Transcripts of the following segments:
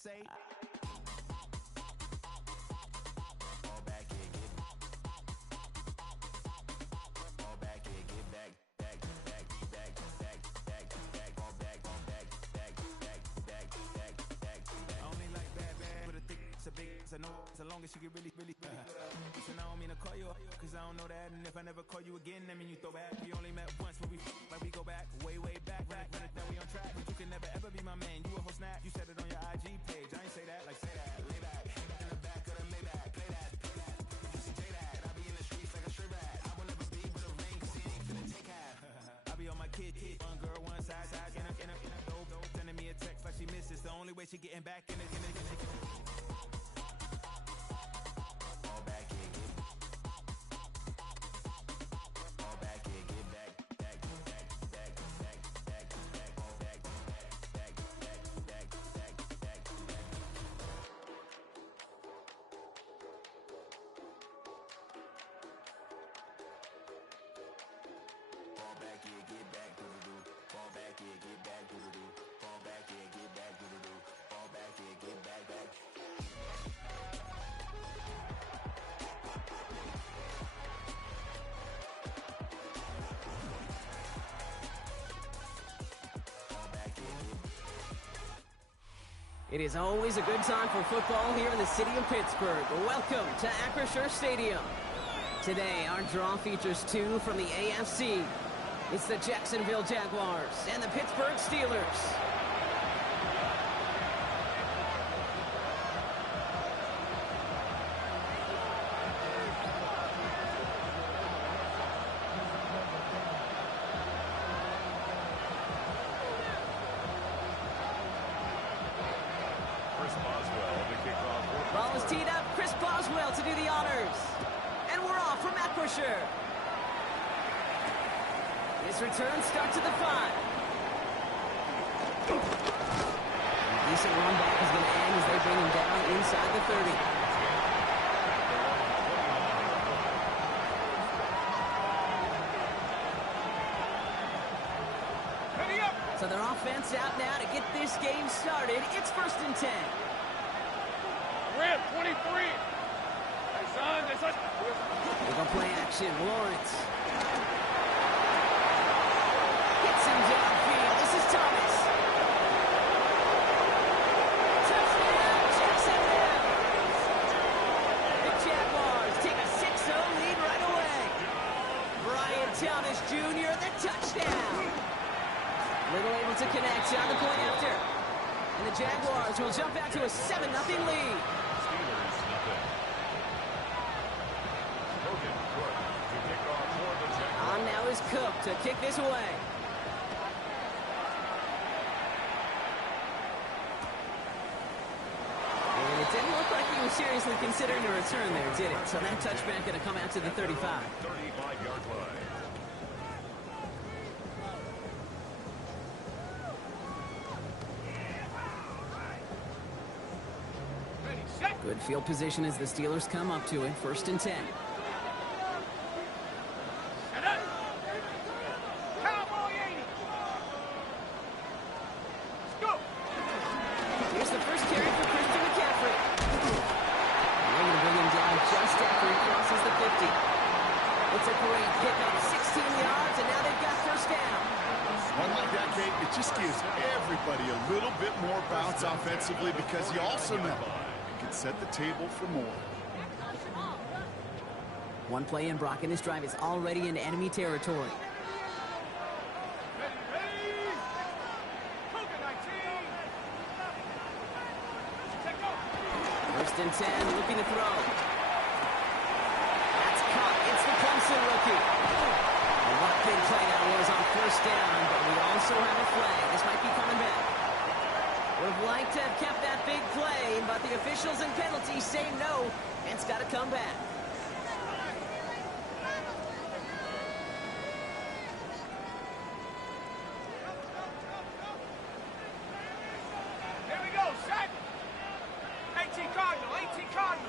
say, fall back here, get fall back here, get back, back, back, back, back, back, back, fall back, fall back, back, back, back, back, back, back. I only like bad, with a thick, it's a big, it's a no, so long as she get really, really, really. Listen, I don't mean to call you, cause I don't know that, and if I never call you again, that mean you throw back. We only met once, but we like we go back, way, way back, run it down, we on track. But you can never ever be my man, you a whole snap. You said it on your IG page, I ain't say that, like say that, lay back, in the back of the Maybach, play that, just say that. I be in the streets like a stray rat, I will never be with a ring, cause he ain't finna take half. I be on my kid, one girl, one side, in a dope, sending me a text like she misses, the only way she getting back in it. It is always a good time for football here in the city of Pittsburgh. Welcome to Acrisure Stadium. Today, our draw features two from the AFC. It's the Jacksonville Jaguars and the Pittsburgh Steelers. Ball is teed up. Chris Boswell to do the honors. And we're off from Acrisure. This return starts at the 5. A decent run back is going to end as they bring him down inside the 30. So their offense out now to get this game started. It's 1st and 10. Rip, 23. Hey, son, they go play action. Lawrence. Gets him downfield. This is Thomas. Touchdown, Jacksonville. The Jaguars take a 6-0 lead right away. Brian Thomas Jr., the touchdown. Little able to connect on the point after. And the Jaguars will jump back to a 7-0 lead. On now is Cook to kick this away. And it didn't look like he was seriously considering a return there, did it? So that touchback going to come out to the 35. 35-yard line. Good field position as the Steelers come up to it. 1st and 10. Here's the first carry for Christian McCaffrey. They're going to bring him down just after he crosses the 50. It's a great pickup, 16 yards, and now they've got 1st down. One like that, Kate, it just gives everybody a little bit more bounce offensively because you also know set the table for more. One play in, Brock, and this drive is already in enemy territory. First and 10, looking to throw. That's caught. It's the Clemson rookie. And what a big play that was on 1st down, but we also have a flag. This might be coming back. Would have liked to have kept that big play, but the officials and penalties say no, and it's got to come back. Here we go, set. 18 Cardinal, 18 Cardinal.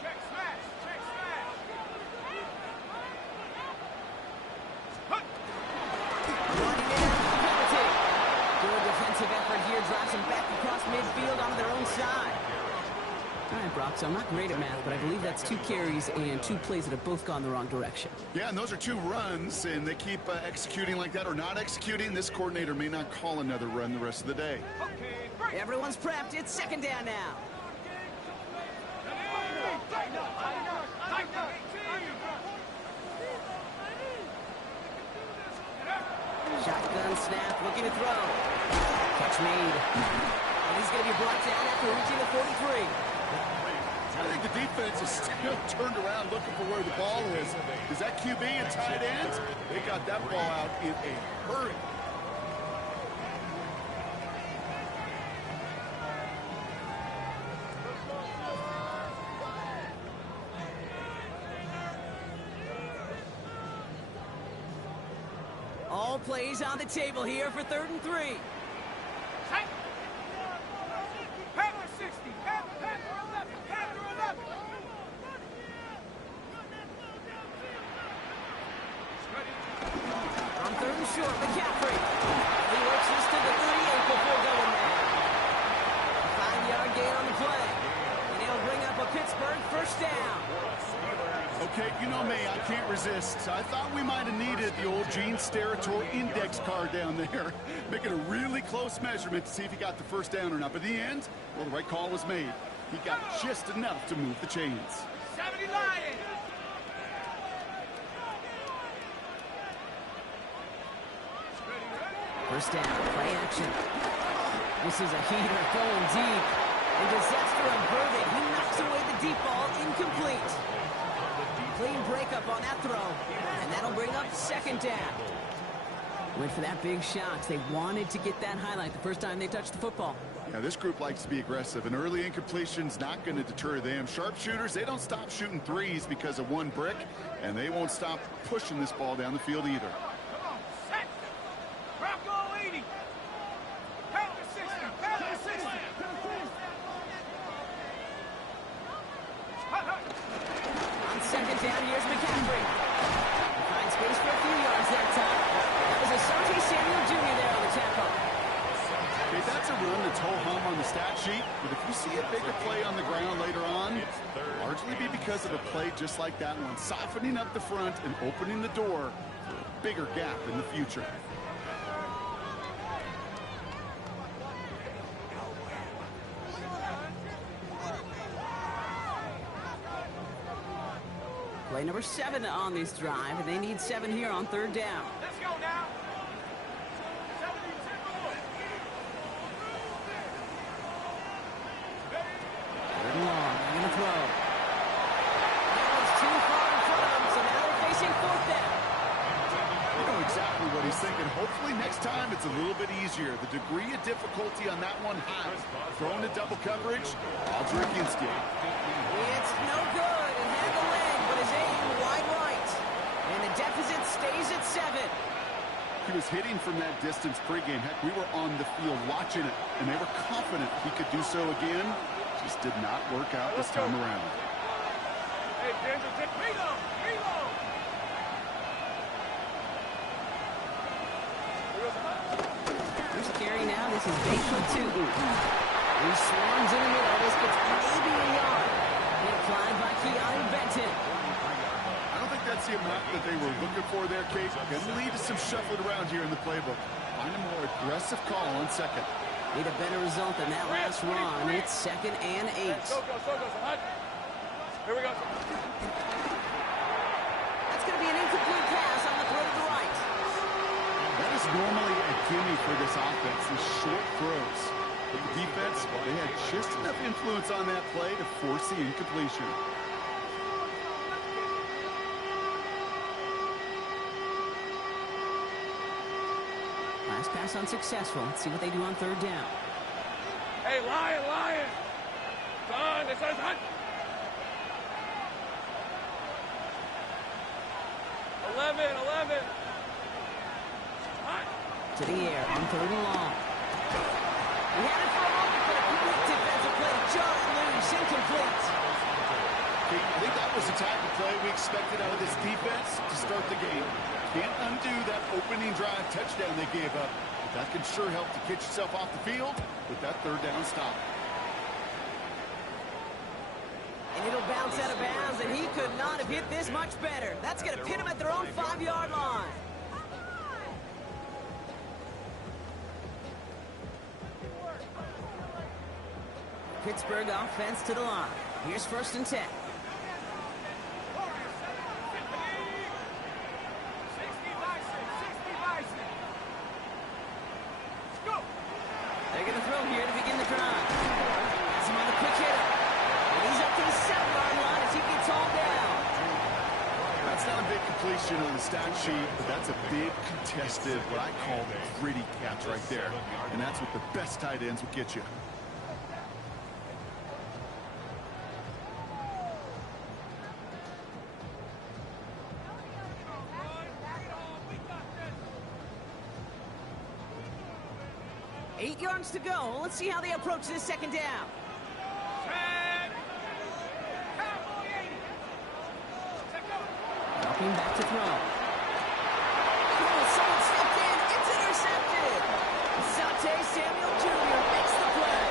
Check smash, check smash. Good defensive effort here, drives him back All right, Brock, so I'm not great at math, but I believe that's 2 carries and 2 plays that have both gone the wrong direction. Yeah, and those are 2 runs, and they keep executing like that or not executing. This coordinator may not call another run the rest of the day. Everyone's prepped. It's second down now. Shotgun snap, looking to throw. Catch made. And he's going to be brought down after reaching the 43. I think the defense is still turned around looking for where the ball is. Is that QB and tight ends? They got that ball out in a hurry. All plays on the table here for 3rd and 3. Panther 60, Panther 11, Panther 11. On 3rd and short, McCaffrey. He works this to the 38 before going there. 5-yard gain on the play. And he'll bring up a Pittsburgh first down. Okay, you know me, I can't resist. I thought we might have needed the old Gene Steratore index card down there. Making a really close measurement to see if he got the first down or not. But in the end, well, the right call was made. He got just enough to move the chains. 70 Lions. First down, play action. This is a heater going deep. And disaster averted. He knocks away the deep ball, incomplete. Clean breakup on that throw. And that'll bring up second down. Went for that big shot. They wanted to get that highlight the first time they touched the football. Yeah, this group likes to be aggressive. An early incompletion's not going to deter them. Sharpshooters, they don't stop shooting threes because of one brick. And they won't stop pushing this ball down the field either. Come on, set. Bronco 80. Panther 60, Panther 60. On second down, here's McCaffrey. He finds space for a few yards that time. That was Asante Samuel Jr. there on the tackle. Okay, that's a run that's ho-hum on the stat sheet, but if you see a bigger play on the ground later on, largely be because of a play just like that one, softening up the front and opening the door for a bigger gap in the future. Play number 7 on this drive, and they need 7 here on 3rd down. Let's go now. 70 Third and long, they're going to throw. That was too far in front of them, so now they're facing 4th down. You know exactly what he's thinking. Hopefully next time it's a little bit easier. The degree of difficulty on that one high. Thrown to double coverage, Aldrikinski. It's no good. It had the leg, but his aim wide right. And the deficit stays at 7. He was hitting from that distance pregame. Heck, we were on the field watching it, and they were confident he could do so again. Just did not work out this time around. Hey, Denver, reload, reload. First carry now. This is Baker Tootin. He swarms in the middle. This gets maybe a yard. Hit applied by Keanu Benton. I don't think that's the amount that they were looking for there, Kate. Going to lead to some shuffling around here in the playbook. Find a more aggressive call on second. Need a better result than that last run. It's 2nd and 8. Go, hot. Here we go. That's going to be an incomplete pass on the throw to the right. That is normally a gimme for this offense, these short throws. But the defense, well, they had just enough influence on that play to force the incompletion. Last pass unsuccessful. Let's see what they do on 3rd down. Hey, Lion. Son, this is hot. 11. Hot. To the air on 3rd and long. He had it for a moment, but a complete defensive play. Just loose, incomplete. Kate, I think that was the type of play we expected out of this defense to start the game. Can't undo that opening drive touchdown they gave up. But that can sure help to get yourself off the field with that 3rd down stop. bounce out of bounds, and he could not have hit this much better. That's going to pin him at their own 5-yard line. Pittsburgh offense to the line. Here's 1st and 10. They're going to throw here to begin the drive. Has him on the quick hitter. And he's up to the 7-yard line as he gets hauled down. That's not a big completion on the stat sheet, but that's a big contested, what I call gritty catch right there. And that's what the best tight ends will get you. Eight yards to go. Let's see how they approach this 2nd down. Dropping back to throw. Oh, someone stepped in. It's intercepted. Sante Samuel Jr. makes the play.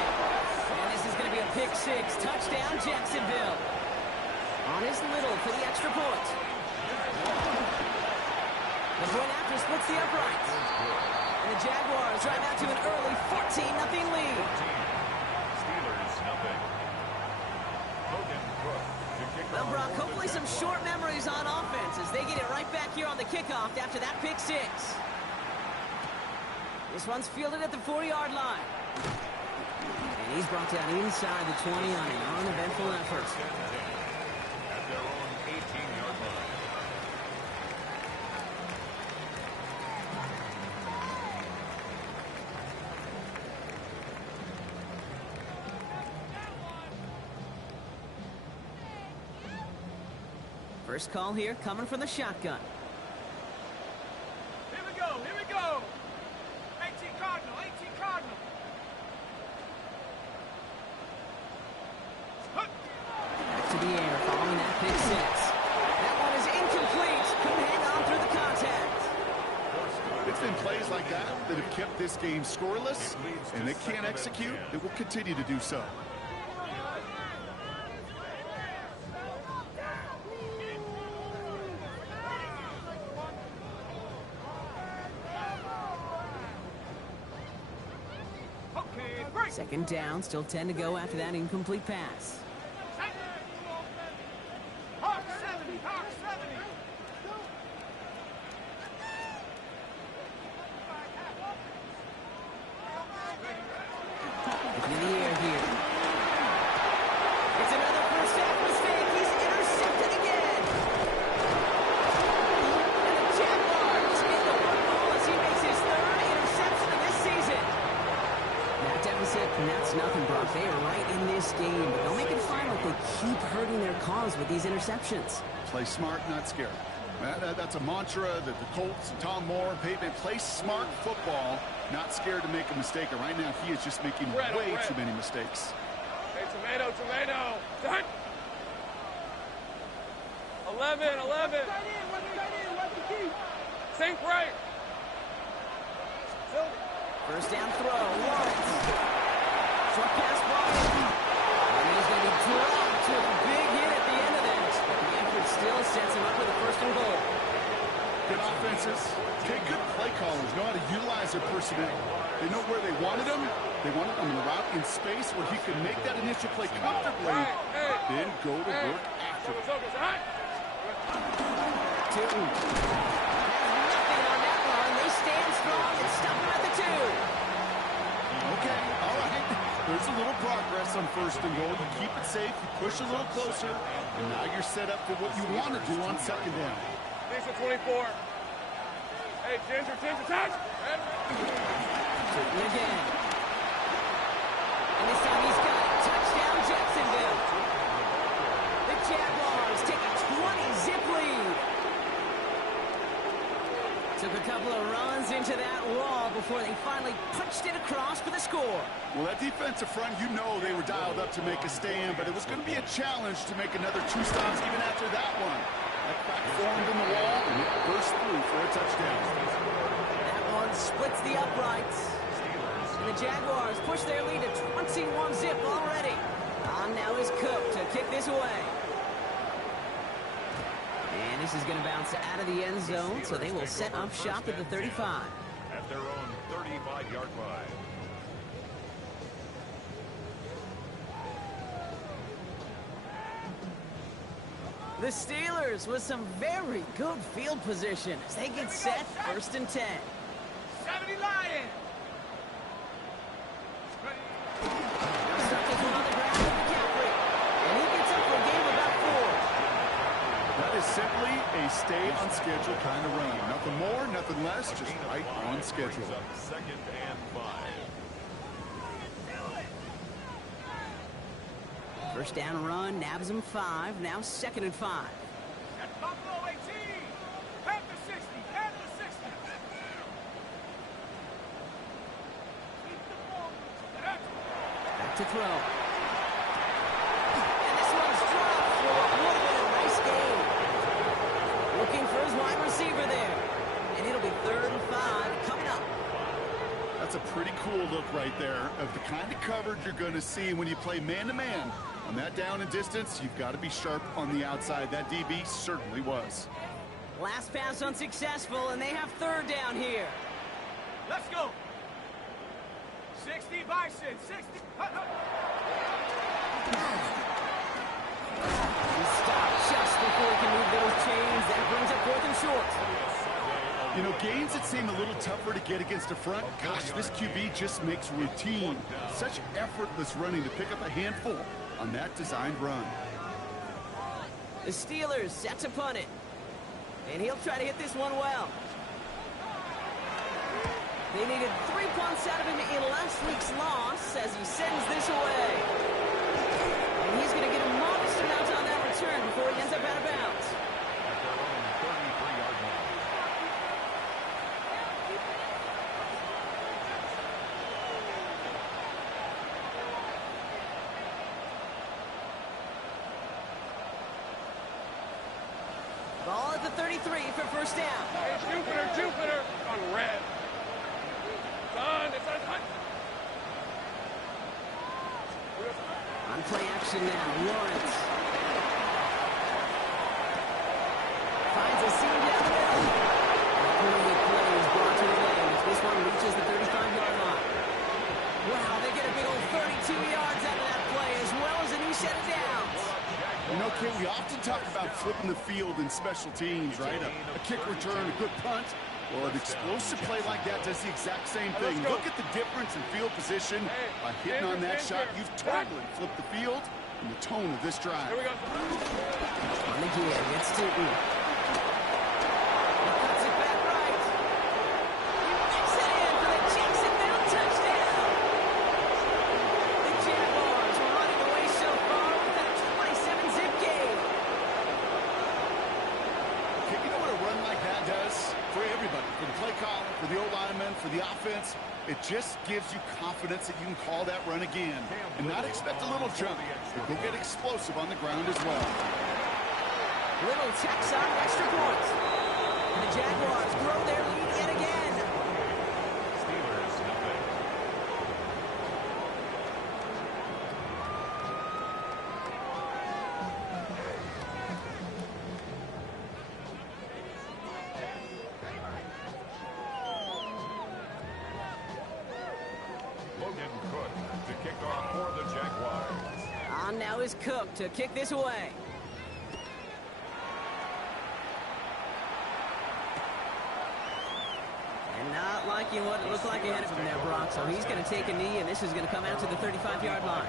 And this is going to be a pick 6. Touchdown, Jacksonville. On his little for the extra point. The point after splits the uprights. And the Jaguars right now to an early 14-0 lead. Steelers, nothing. Well, Brock, hopefully some short memories on offense as they get it right back here on the kickoff after that pick 6. This one's fielded at the 40-yard line. And he's brought down inside the 20 on an uneventful effort. At their own 18-yard line. First call here coming from the shotgun. Here we go, here we go. 18 Cardinal, 18 Cardinal. Back to the air following that pick 6. That one is incomplete. Couldn't hang on through the contact. It's been plays like that that have kept this game scoreless, and they can't execute. It will continue to do so. Second down, still 10 to go after that incomplete pass. Hawk 70, Hawk 70. Looking in the air here. It's another first half mistake. He's intercepted again. And the Jaguars get the one ball as he makes his 3rd interception of this season. That deficit, and that's nothing, Brock. They are right in this game, but they'll make it final if they keep hurting their cause with these interceptions. Play smart, not scared. That's a mantra that the Colts and Tom Moore and Peyton play smart football, not scared to make a mistake. And right now, he is just making way too many mistakes. Hey, tomato, tomato. Done. 11, 11. Sink right. First down throw, Lawrence. Short pass ball. And he's going to be dropped to a big hit at the end of that. But the effort still sets him up with a 1st and goal. Good offenses. Okay, good play callers know how to utilize their personnel. They know where they wanted them. They wanted them in the route in space where he could make that initial play comfortably, then go to work after it. Two. Nothing on that one. They stand strong and stop him at the 2. Okay, all right. There's a little progress on 1st and goal. You keep it safe, you push a little closer, and now you're set up for what you want to do on 2nd down. Lisa 24. Hey, Ginger, touch! Shooting again. And this time he's got it. Touchdown, Jacksonville. The Jaguars take a 20-zip lead. Took a couple of runs into that wall before they finally punched it across for the score. Well, that defensive front, you know they were dialed up to make a stand, but it was going to be a challenge to make another 2 stops even after that one. That crack formed in the wall, and it burst through for a touchdown. That one splits the uprights. And the Jaguars push their lead to 21-zip already. On now is Cook to kick this away. And this is going to bounce out of the end zone, so they will set up shop at the 35. At their own 35-yard line. The Steelers with some very good field position as they get set, 1st and 10. 70 Lions. Stuck this one on the ground with McCaffrey, and he gets up for a gain of about 4. That is simply a stay on schedule kind of run. Nothing more, nothing less, just right on schedule. Brings up 2nd and 5. First down run, nabs him 5, now 2nd and 5. That's Buffalo 18. Panther 60. Panther 60. Back to throw. And this one's dropped for what would have been a nice gain. Looking for his wide receiver there. And it'll be 3rd and 5 coming up. That's a pretty cool look right there of the kind of coverage you're going to see when you play man-to-man. On that down and distance, you've got to be sharp on the outside. That DB certainly was. Last pass unsuccessful, and they have 3rd down here. Let's go. 60 Bison. 60. He stopped just before he can move those chains. That brings up 4th and short. You know, gains that seem a little tougher to get against a front, gosh, this QB just makes routine. Such effortless running to pick up a handful on that designed run. The Steelers set to punt it. And he'll try to hit this one well. They needed 3 punts out of him in last week's loss as he sends this away. And he's going to get a modest amount on that return before he ends up out of bounds. At their own 33-yard line. Ball at the 33 for 1st down. Hey, Jupiter. On red. It's on. On play action now, Lawrence. Finds a seam down the middle. Great play is brought to an end as this one reaches the 35-yard line. Wow, they get a big old 32 yards out of that play as well as a new set of downs. You know, Kid, we often talk about flipping the field in special teams, right? A kick return, a good punt. Well, an explosive play like that does the exact same thing. Look at the difference in field position. By hitting on that shot, you've totally flipped the field and the tone of this drive. Here we go. On the gear, gets Tootin. He cuts it back right. He makes it in for the Jacksonville touchdown. The Jaguars were running away so far with a 27-zip gain. You know what a run like that does for everybody, for the play caller, for the O-lineman, for the offense? It just gives you confidence that you can call that run again and not expect a little jump. Go get explosive on the ground as well. Little tacks on an extra point. And the Jaguars grow their lead yet again. Steelers nothing. Logan Cook to kick off for the Jaguars. On now is Cook to kick this away. And not liking what it looked like ahead of him there, Brock. So he's going to take a knee, and this is going to come out to the 35-yard line.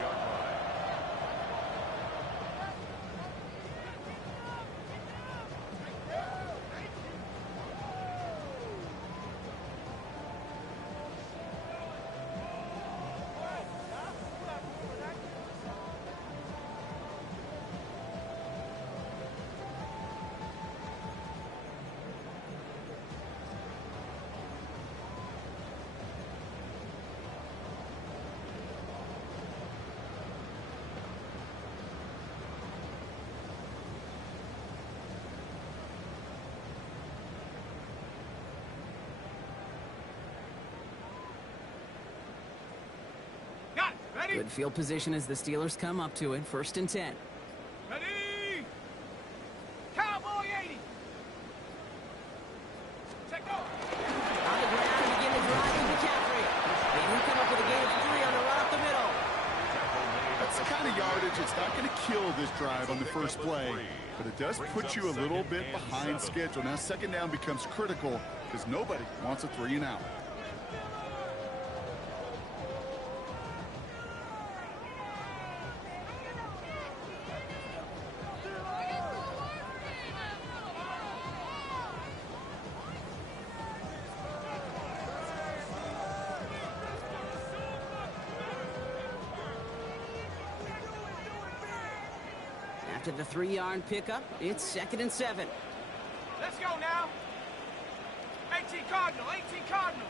Got it. Ready? Good field position as the Steelers come up to it. 1st and 10. Ready? Cowboy 80. it's not going to kill this drive on the first play, but it does put you a little bit behind schedule. Now, second down becomes critical because nobody wants a 3-and-out. After the 3-yard pickup, it's 2nd and 7. Let's go now. 18 Cardinal, 18 Cardinal.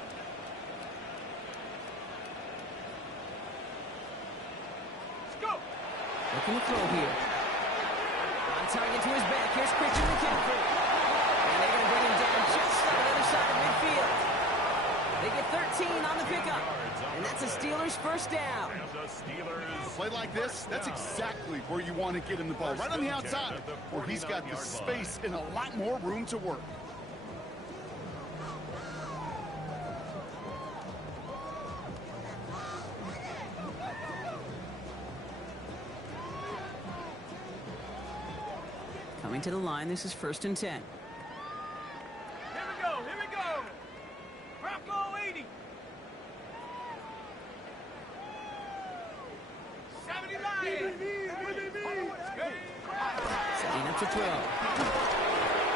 Let's go. Looking to throw here. On target to his back. Here's Christian McCaffrey. And they're going to bring him down just on the other side of midfield. They get 13 on the pickup. And that's a Steelers first down. A play like this, that's exactly where you want to get him the ball. Right on the outside, where he's got the space and a lot more room to work. Coming to the line, this is 1st and 10. Here we go, here we go. Bronco 80. 79. Setting up to throw.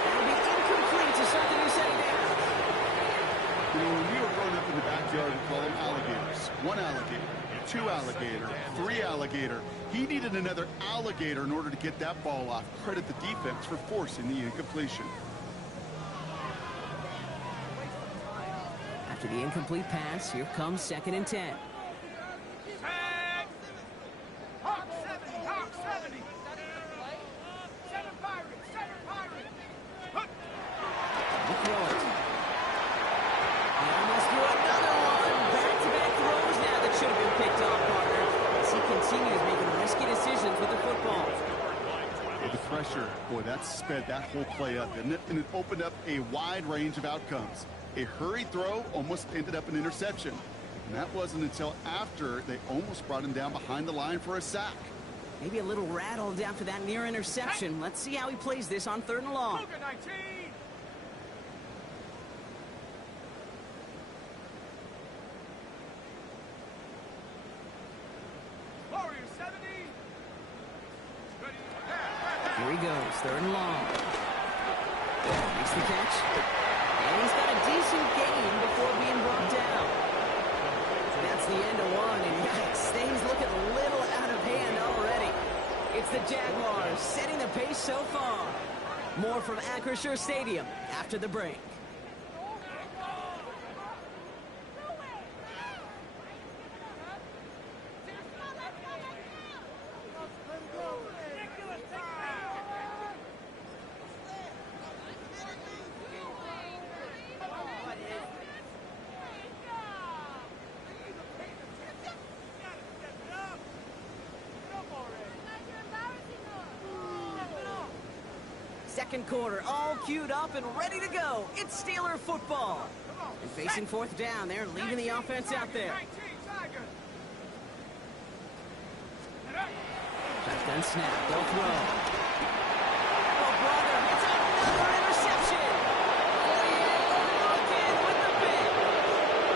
That'll be incomplete to start the new setting down. You know, when we were growing up in the backyard, we call them alligators. 1 alligator, 2 alligator, 3 alligator. He needed another alligator in order to get that ball off. Credit the defense for forcing the incompletion. After the incomplete pass, here comes 2nd and 10. Hawk 70, Hawk 70. 7 Pirates, 7 Pirates. Hook. The throw it. He almost threw another one. Back-to-back throws now that should have been picked off, partner. As he continues making risky decisions with the football. With the pressure, boy, that sped that whole play up, didn't it? And it opened up a wide range of outcomes. A hurried throw almost ended up an interception. And that wasn't until after they almost brought him down behind the line for a sack. Maybe a little rattled after that near interception. Let's see how he plays this on 3rd and long. Luka 19. Warrior 70. Ready. Here he goes, 3rd and long. Makes the catch. And he's got a decent gain before being brought down. That's the end of one, and yikes, things looking a little out of hand already. It's the Jaguars setting the pace so far. More from Acrisure Stadium after the break. Second quarter, all queued up and ready to go. It's Steeler football. And facing 4th down, they're leaving the offense out there. Shotgun snap, they'll throw. Oh, brother, it's another interception. Again with the pick.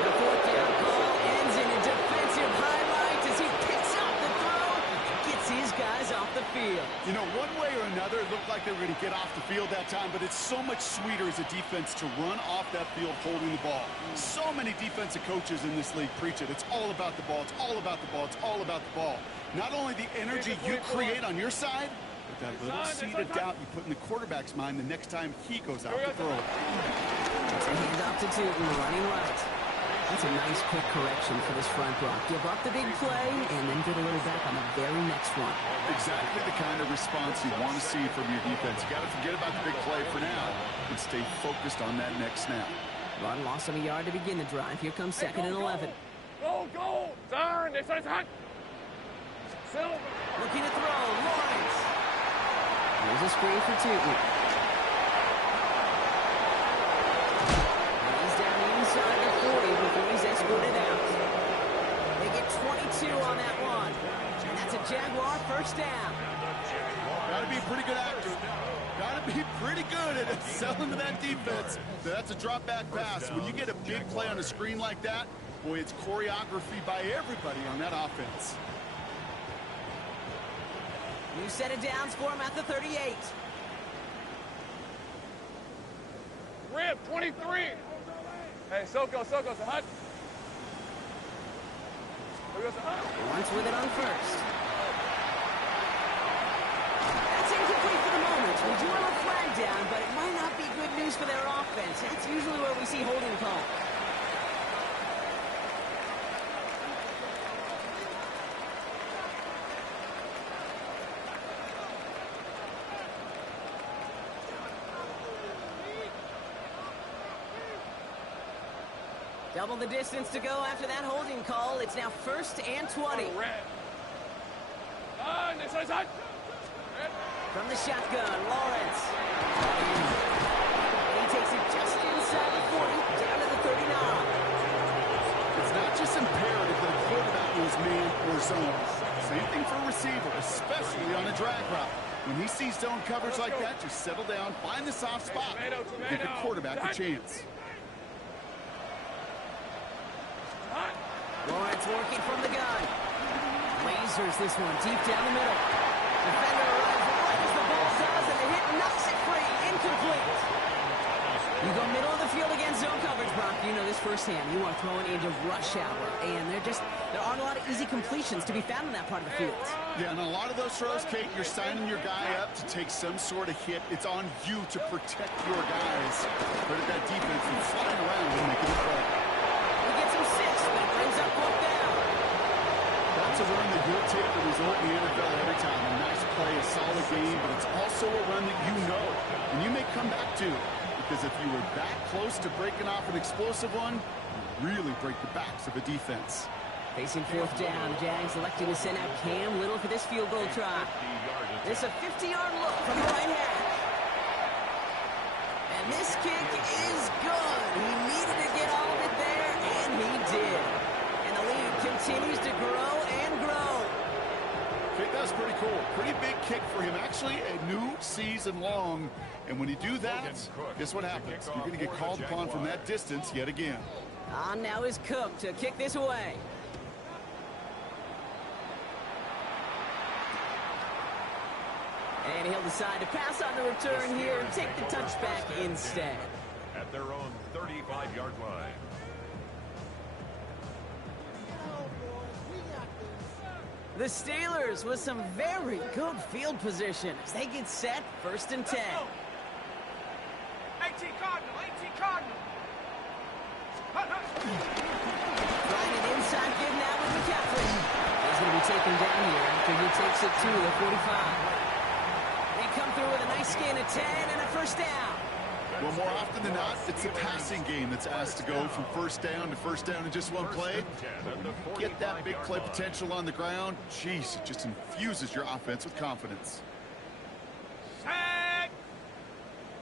The 4th down call ends in a defensive highlight as he picks up the throw and gets his guys off the field. You know, one way or another, it looked like they were going to get off the field that time, but it's so much sweeter as a defense to run off that field holding the ball. So many defensive coaches in this league preach it. It's all about the ball. It's all about the ball. It's all about the ball. Not only the energy you create on your side, but that little seed of doubt you put in the quarterback's mind the next time he goes out to throw it. It's a handoff to Tootin, running right. That's a nice quick correction for this front block. Give up the big play and then get a little back on the very next one. Exactly the kind of response you want to see from your defense. You got to forget about the big play for now and stay focused on that next snap. Run loss of a yard to begin the drive. Here comes 2nd and 11. Go, go! Turn! This is hot! Silver! Looking to throw, Lawrence. Here's a screen for Tootin. He's down inside the 40 before he's escorted out. They get 22 on that one. And That's a Jaguar first down. Got to be a pretty good actor. Got to be pretty good at selling to that defense. That's a drop back pass. When you get a big play on a screen like that, boy, it's choreography by everybody on that offense. New set of downs for him at the 38. Rip, 23. Hey, Soko, it's a hut. Once with it on first. That's incomplete for the moment. We do have a flag down, but it might not be good news for their offense. That's usually where we see holding call. Double the distance to go after that holding call. It's now 1st and 20. From the shotgun, Lawrence. He takes it just inside the 40, down to the 39. It's not just imperative that a quarterback knows man or zone. Same thing for a receiver, especially on a drag route. When he sees zone coverage like that, just settle down, find the soft spot, give your quarterback a chance. Lawrence working from the gun. Lasers this one deep down the middle. Defender arrives right as the ball does, and the hit knocks it free. Incomplete. You go middle of the field against zone coverage, Brock. You know this firsthand. You are throwing into rush hour, and there aren't a lot of easy completions to be found in that part of the field. Yeah, and a lot of those throws, Kate, you're signing your guy up to take some sort of hit. It's on you to protect your guys. Credit that defense from flying around and making a play. He gets him 6, but brings up 4th down. That's a run that will take the result in the NFL every time. A nice play, a solid game, but it's also a run that you know, and you may come back to. Because if you were that close to breaking off an explosive one, you really break the backs of a defense. Facing 4th down, Jags electing to send out Cam Little for this field goal try. There's a 50-yard look from the right hash. And this kick is good. He needed to get all of it there, and he did. And the lead continues to grow and grow. Okay, that's pretty cool. Pretty big kick for him. Actually, a new season long. And when you do that, guess what happens? You're going to get called upon from that distance yet again. On now is Cook to kick this away. And he'll decide to pass on the return here and take the touchback instead. At their own 35-yard line. The Steelers with some very good field position as they get set 1st and 10. 18 Cardinal. Trying an inside give now with McCaffrey. He's going to be taken down here after he takes it to the 45. They come through with a nice gain of 10 and a 1st down. Well, more often than not, it's the passing game that's asked to go from 1st down to 1st down in just one play. Get that big play potential on the ground. Jeez, it just infuses your offense with confidence. Set.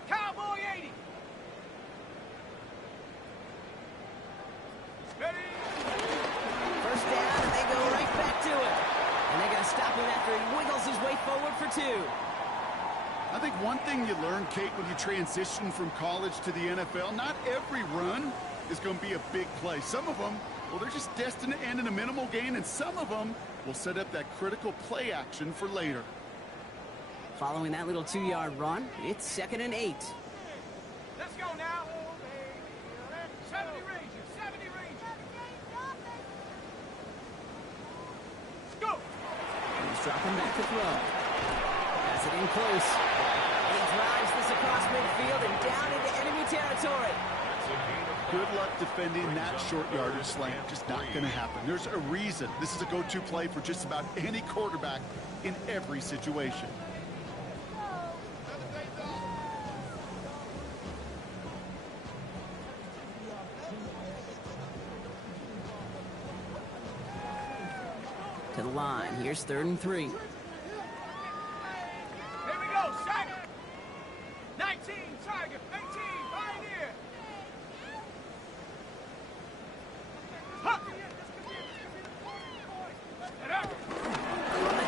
Cowboy 80. Ready. 1st down, and they go right back to it. And they're going to stop him after he wiggles his way forward for 2. I think one thing you learn, Kate, when you transition from college to the NFL, not every run is going to be a big play. Some of them, well, they're just destined to end in a minimal gain, and some of them will set up that critical play action for later. Following that little 2-yard run, it's 2nd and 8. Let's go now. 70 Rangers. Go. He's dropping back to throw. Pass it in close. He drives this across midfield and down into enemy territory. Good luck defending that short yardage slant. Just not going to happen. There's a reason. This is a go-to play for just about any quarterback in every situation. To the line. Here's 3rd and 3. Here we go. Sack. 19 Tiger. 18 Pioneer. Huh. On the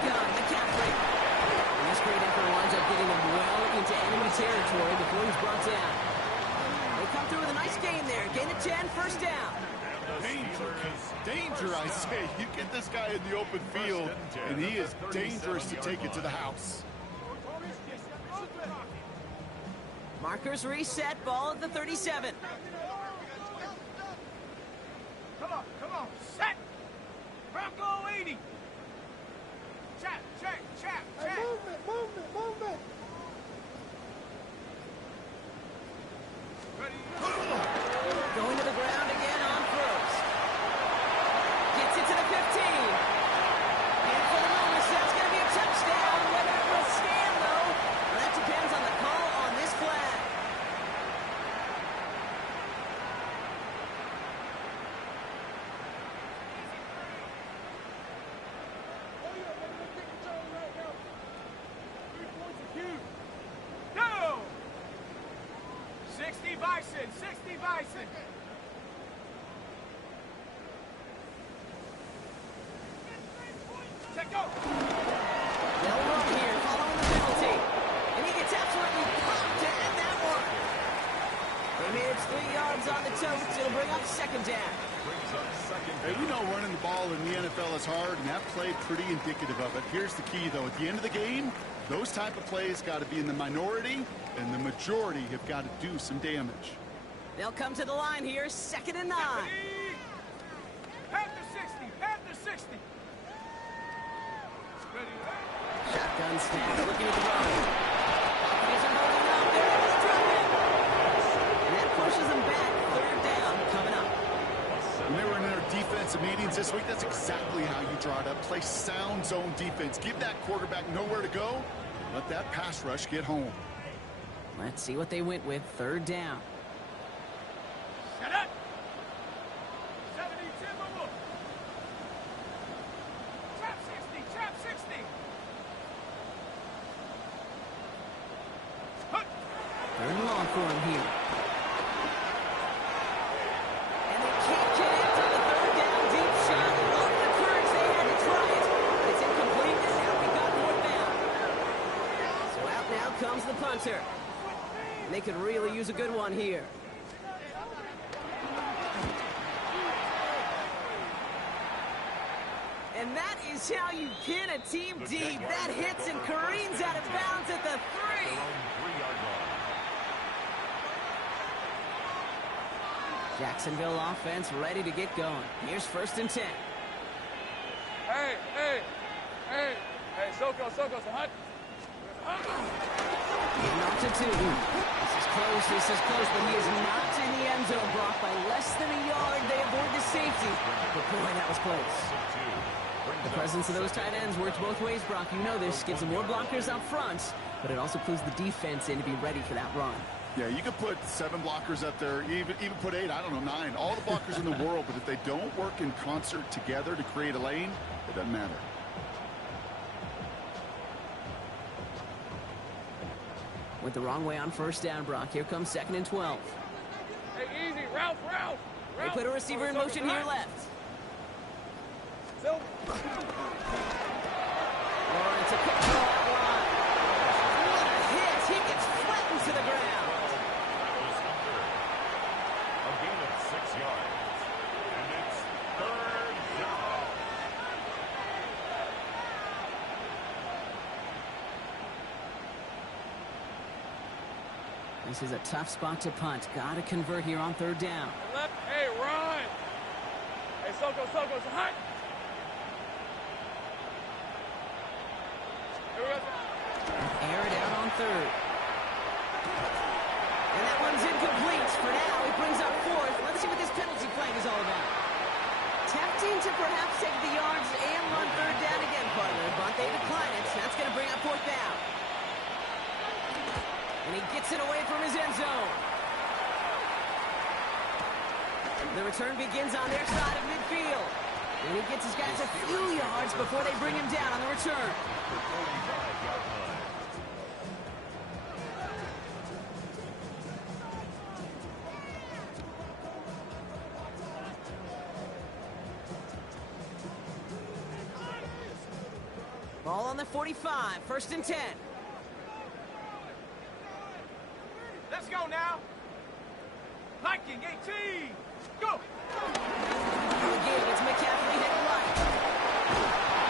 territory before he's brought down. They come through with a nice gain there. Gain of 10, first down. Danger, I say. You get this guy in the open field, and he is dangerous to take it to the house. Markers reset, ball at the 37. Come on, set! Bronco 80! Chap! Movement! Ready? Going to the ground again on first. Gets it to the 15. And for the moment, that's going to be a touchdown. Whether it will stand, though, well, that depends on the call on this flag. Go! 60 Bison! Check go! They'll run here, following the penalty. And he gets absolutely popped to end that one. They manage 3 yards on the toast. It'll bring up second down. Hey, we know running the ball in the NFL is hard, and that play pretty indicative of it. Here's the key, though. At the end of the game, those type of plays got to be in the minority, and the majority have got to do some damage. They'll come to the line here, 2nd and 9. Panther 60! Ready? Shotgun snap, looking at the run. Isn't holding up. They're able to drop it. And that pushes them back. 3rd down coming up. When they were in their defensive meetings this week, that's exactly how you draw it up. Play sound zone defense. Give that quarterback nowhere to go. Let that pass rush get home. Let's see what they went with. 3rd down. Set up! 70 Timberwolf! Trap 60! 3rd and long for him here. And they can't connect on the 3rd down deep shot. Love the courage they had to try it. But it's incomplete, and now we got 4th down. So out now comes the punter. And they could really use a good one here. And that is how you pin a team deep. That hits and careens out of bounds at the 3. Jacksonville offense ready to get going. Here's 1st and 10. Hey, Soko, hunt! Not to 2. This is close, but he is not in the end zone, Brock. By less than a yard, they avoid the safety. But boy, that was close. The presence of those tight ends works both ways, Brock. You know this. Gives them more blockers up front, but it also clues the defense in to be ready for that run. Yeah, you could put 7 blockers up there, even put 8, I don't know, 9. All the blockers in the world, but if they don't work in concert together to create a lane, it doesn't matter. Went the wrong way on 1st down, Brock. Here comes 2nd and 12. Hey, easy, Ralph! They put a receiver in motion here left. Lawrence, a pick throw out wide. What a hit! He gets flattened to the ground. A gain of 6 yards. And it's 3rd down. This is a tough spot to punt. Got to convert here on 3rd down. Left, hey, run! Hey, Soko, hunt! Air it out on 3rd. And that one's incomplete. For now, it brings up 4th. Let's see what this penalty flag is all about. Tempting to perhaps take the yards and run 3rd down again, partner, but they decline it. That's going to bring up 4th down. And he gets it away from his end zone. The return begins on their side of midfield. And he gets his guys a few yards before they bring him down on the return. Ball on the 45, 1st and 10. Let's go now. Liking 18. Go. Again, it's McCaffrey hit right.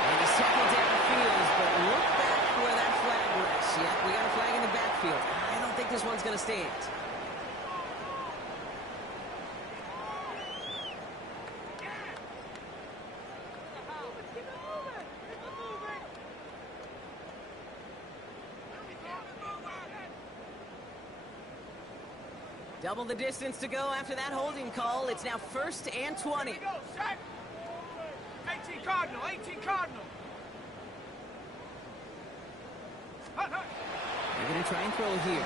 And a second down fields, but look back where that flag rests. Yep, we got a flag in the backfield. I don't think this one's going to stand. Double the distance to go after that holding call. It's now 1st and 20. Here we go, set. 18 Cardinal, 18 Cardinal. Hut, hut. They're going to try and throw here.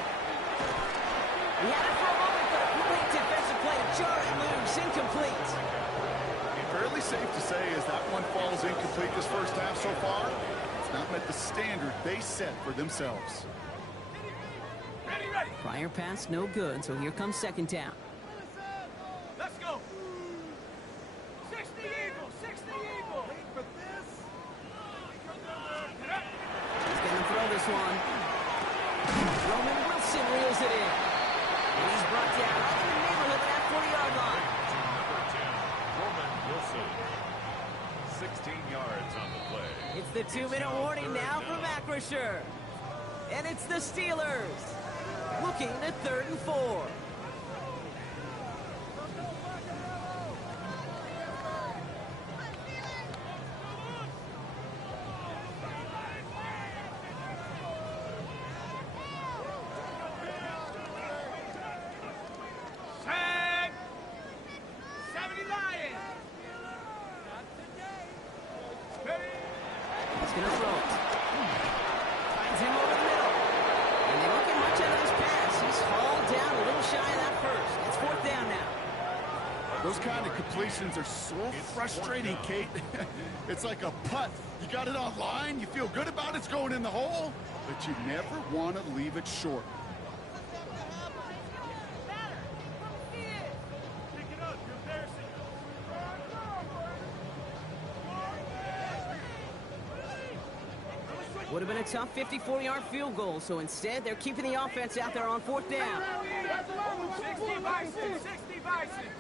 He had it for a moment, but a great defensive play. Jar it loose, incomplete. Fairly safe to say as that one falls incomplete this first half so far. It's not met the standard they set for themselves. Ready, ready. Prior pass, no good, so here comes 2nd down. Let's go. 60 Eagles, 60 Eagles. Wait for this. Get up. He's going to throw this one. Roman Wilson reels it in. And he's brought down right in the neighborhood of that 40-yard line. Number 10, Roman Wilson. 16 yards on the play. It's the 2-minute warning now from Acrisure. And it's the Steelers looking at 3rd and 4. Tag. 70 Lions. Ready. He's going to throw it. Finds him over the middle. And they don't get much out of this pass. He's hauled down a little shy of that first. It's 4th down now. Those kind of completions are so frustrating, Kate. It's like a putt. You got it on line, you feel good about it's going in the hole, but you never want to leave it short. Pick it up, you're embarrassing. Would have been a tough 54-yard field goal, so instead they're keeping the offense out there on 4th down. 60 Bison, 60 Bison.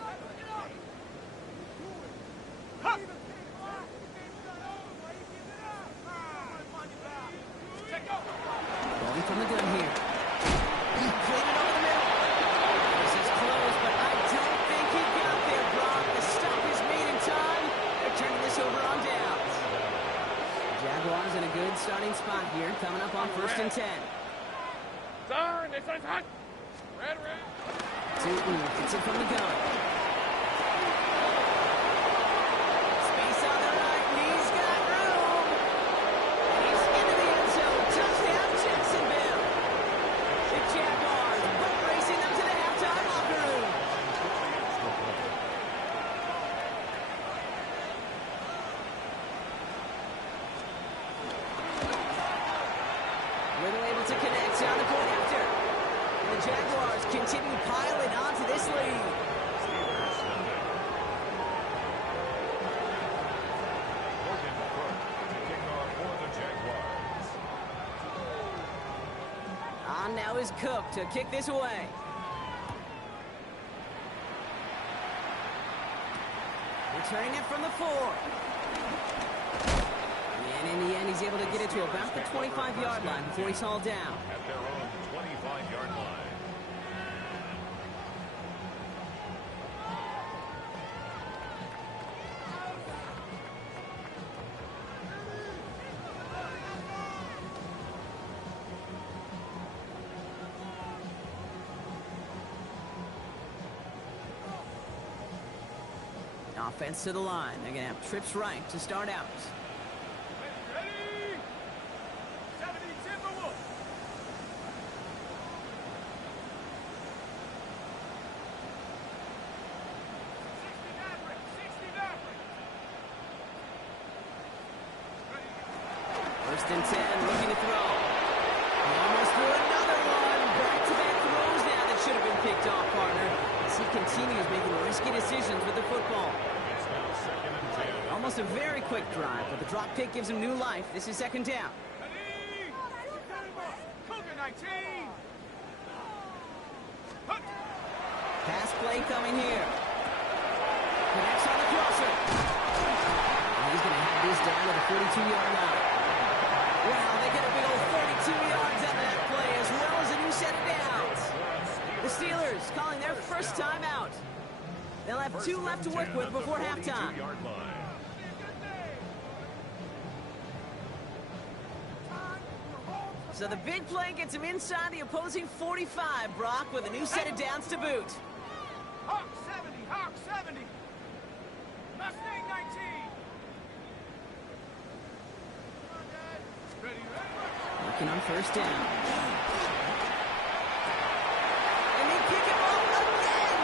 Huh. Take off. Going from the gun here. He played it over the middle. This is close, but I don't think he got there, Brock. The stop is made in time. They're turning this over on downs. Jaguars in a good starting spot here, coming up on 1st and 10. Turn, this one's hot. Red, red. Tootin gets it from the gun. Space on the right, and he's got room. He's into the end zone. Touchdown, Jacksonville. The Jaguars boat racing them to the halftime locker room. Little able to connect on the point after. The Jaguars continue piling onto this lead. Morgan Crook to kick off for the Jaguars. On now is Cook to kick this away. Returning it from the 4. And in the end, he's able to get it to about the 25-yard line before he's hauled down. At their own 25-yard line. Offense to the line. They're going to have trips right to start out. Ready. 70 Timberwolves. 60 Maverick, 60 Maverick. Ready. 1st and 10, looking to throw. He almost threw another one. Back-to-back throws now that should have been picked off, partner. As he continues making risky decisions with the football. It's now 2nd and 10. Almost a very quick drive, but the drop kick gives him new life. This is 2nd down. Ready. Cougar 19. Pass play coming here. Connects on the crosser. And he's going to have this down to the 42-yard line. Wow, they get a big old 32 yards out of that play, as well as a new set of downs. The Steelers calling their first timeout. They'll have 2 left to work with before halftime. So the big play gets him inside the opposing 45, Brock, with a new set of downs to boot. Hawk 70, Hawk 70. Mustang 19. Ready, ready. Looking on first down. And they kick him off again.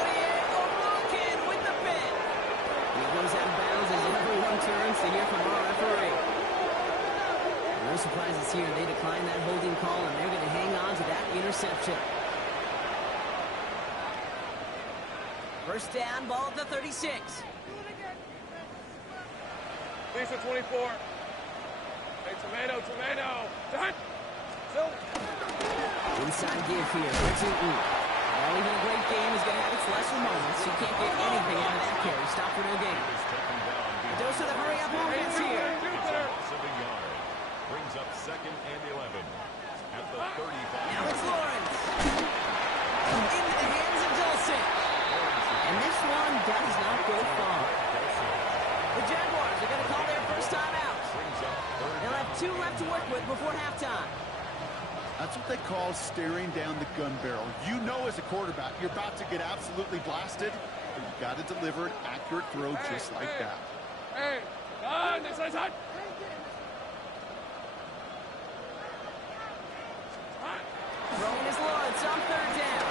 48, O'Rourke with the pin. And he goes out of bounds as everyone turns to hear from our referee. No surprises here. They decline that holding call, and they're going to hang on to that interception. First down, ball at the 36. Lisa 24. Hey, tomato. Done. Inside give here. Brooks Eaton. While even a great game is going to have its lesser moments. He can't get anything out of that carry. Stop for no gain. A dose of the hurry-up offense here. Brings up 2nd and 11 at the 35. Now it's Lawrence. Into the hands of Dulcet. And this one does not go far. The Jaguars are going to call their first time out. They'll have 2 left to work with before halftime. That's what they call staring down the gun barrel. You know as a quarterback, you're about to get absolutely blasted, but you've got to deliver an accurate throw just like that. Hey, on, this is hot. Throwing is Lawrence on third down.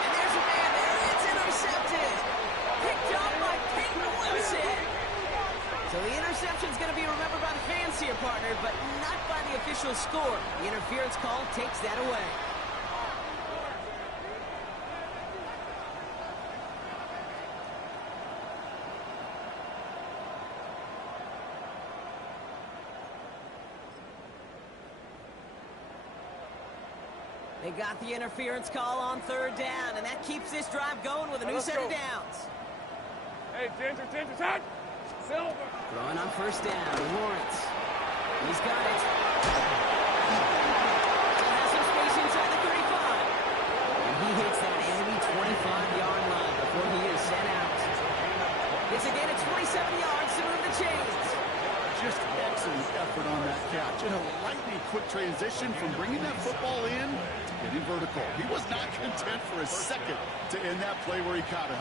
And there's a man there. It's intercepted. Picked up by Peyton Wilson. So the interception's going to be remembered by the fans here, partner, but not by the official score. The interference call takes that away. They got the interference call on third down, and that keeps this drive going with a new set of downs. Hey, Ginger, hot. Silver. Throwing on first down, Lawrence. He's got it. He has some space inside the 35. And he hits that enemy 25-yard line before he is sent out. It's a gain of 27 yards to move the chains. Just excellent effort on that catch. And a lightning quick transition from bringing that football in to getting vertical. He was not content for a second to end that play where he caught it.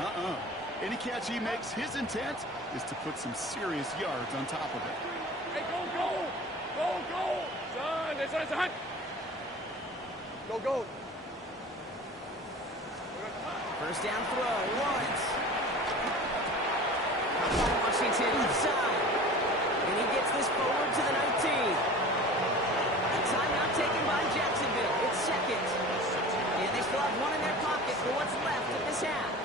Any catch he makes, his intent is to put some serious yards on top of it. Hey, go. Son, this is hot. Go. First down throw, Lawrence. Washington left side. And he gets this forward to the 19. A timeout taken by Jacksonville. It's second. And they still have one in their pocket for what's left of this half.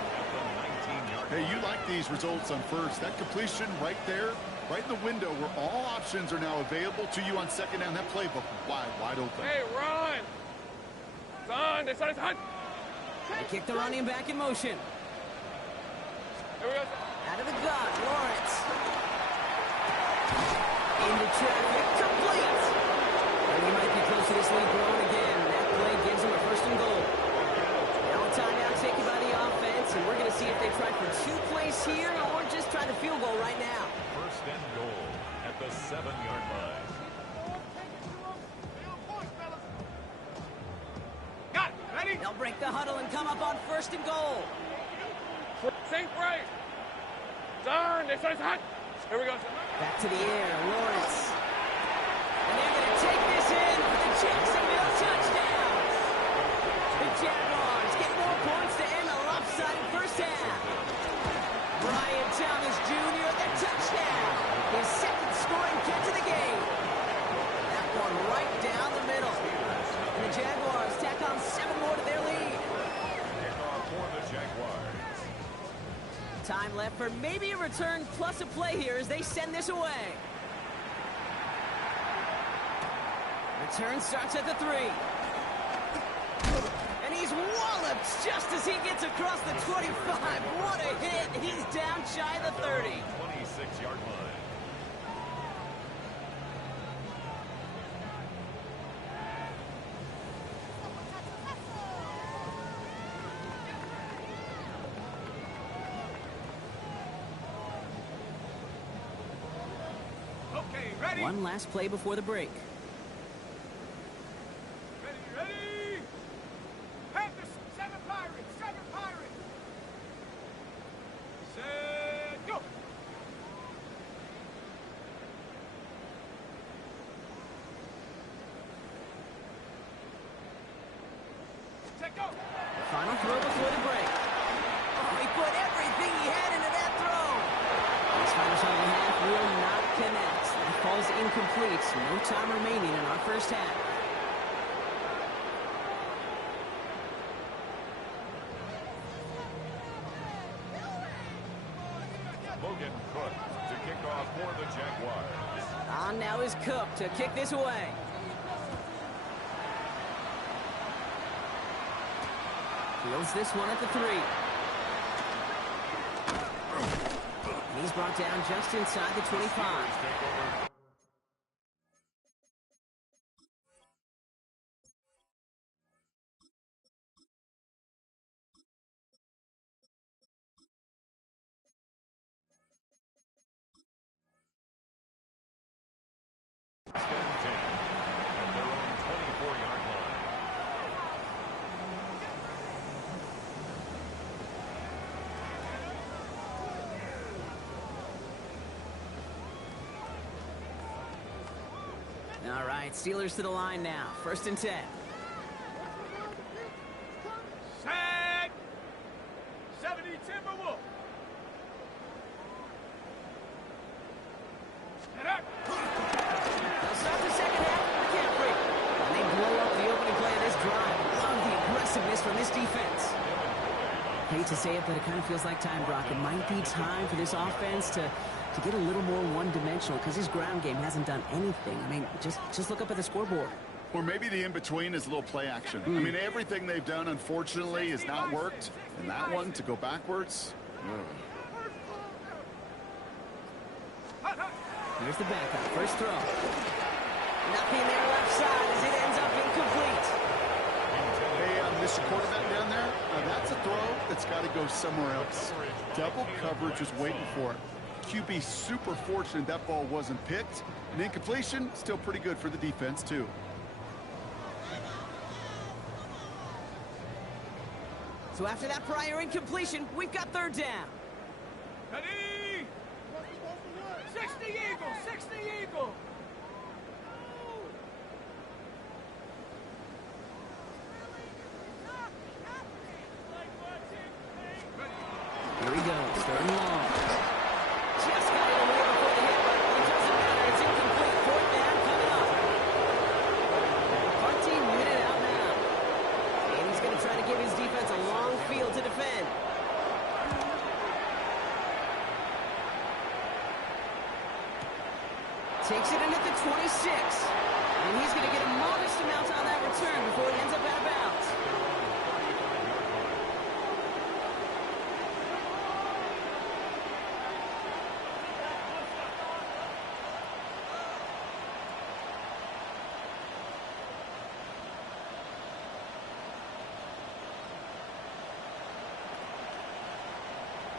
Hey, you like these results on first. That completion right there, right in the window where all options are now available to you on second down. That playbook wide open. Hey, run. Son, this is hot. They kick the running back in motion. Here we go. Out of the gun, Lawrence. Into traffic, complete. And he might be close to this lead growing again. That play gives him a first and goal. Now a timeout taken by the offense, and we're going to see if they try for 2 plays here or just try the field goal right now. First and goal at the 7-yard line. Got it. Ready? They'll break the huddle and come up on first and goal. Sink right. Son, this is hot. Here we go. Back to the air, Lawrence. And they're going to take this in for the Jacksonville touchdown. The Jaguars get more points to end a lopsided first half. Brian Thomas Jr. the touchdown. His second scoring catch of the game. That one right down the middle. And the Jaguars tack on 7 more to their lead. For the Jaguars. Time left for maybe a return plus a play here as they send this away. Return starts at the 3. walloped just as he gets across the 25. What a hit. He's down shy of the 30. 26-yard line. Okay, ready? One last play before the break. Ready, ready! Panthers, 7 Pirates, 7 Pirates! Set, go! Set, go! Final throw before the break. Oh, he put everything he had into that throw. This final shot of the half will not connect. That falls incomplete. No time remaining in our first half. Logan Cook to kick off for the Jaguars. On now is Cook to kick this away. Fields this one at the 3. And he's brought down just inside the 25. First and 10 at their own 24-yard line. All right, Steelers to the line now. First and 10. Set! 70 Timberwolves! Set up! They'll start the second half with McCaffrey. And they blow up the opening play of this drive. Love the aggressiveness from this defense. Hate to say it, but it kind of feels like time, Brock. It might be time for this offense to get a little more one-dimensional because his ground game hasn't done anything. I mean, just look up at the scoreboard. Or maybe the in-between is a little play action. I mean, everything they've done, unfortunately, has not worked. And that one, to go backwards, Here's the backup. First throw. Nothing there left side as it ends up incomplete. Hey, Mr. Quarterback down there, that's a throw that's got to go somewhere else. Double coverage was waiting for it. QB super fortunate that ball wasn't picked. And incompletion, still pretty good for the defense, too. So after that prior incompletion, we've got third down. Ready! 60 Eagles! 60 Eagles! Here he goes, third and long. Just got it away before the hit, but it doesn't matter. It's incomplete. Fourth down coming up. Punting minute out now. And he's going to try to give his defense a long field to defend. Takes it in at the 26. And he's going to get a modest amount on that return before he ends up out of bounds.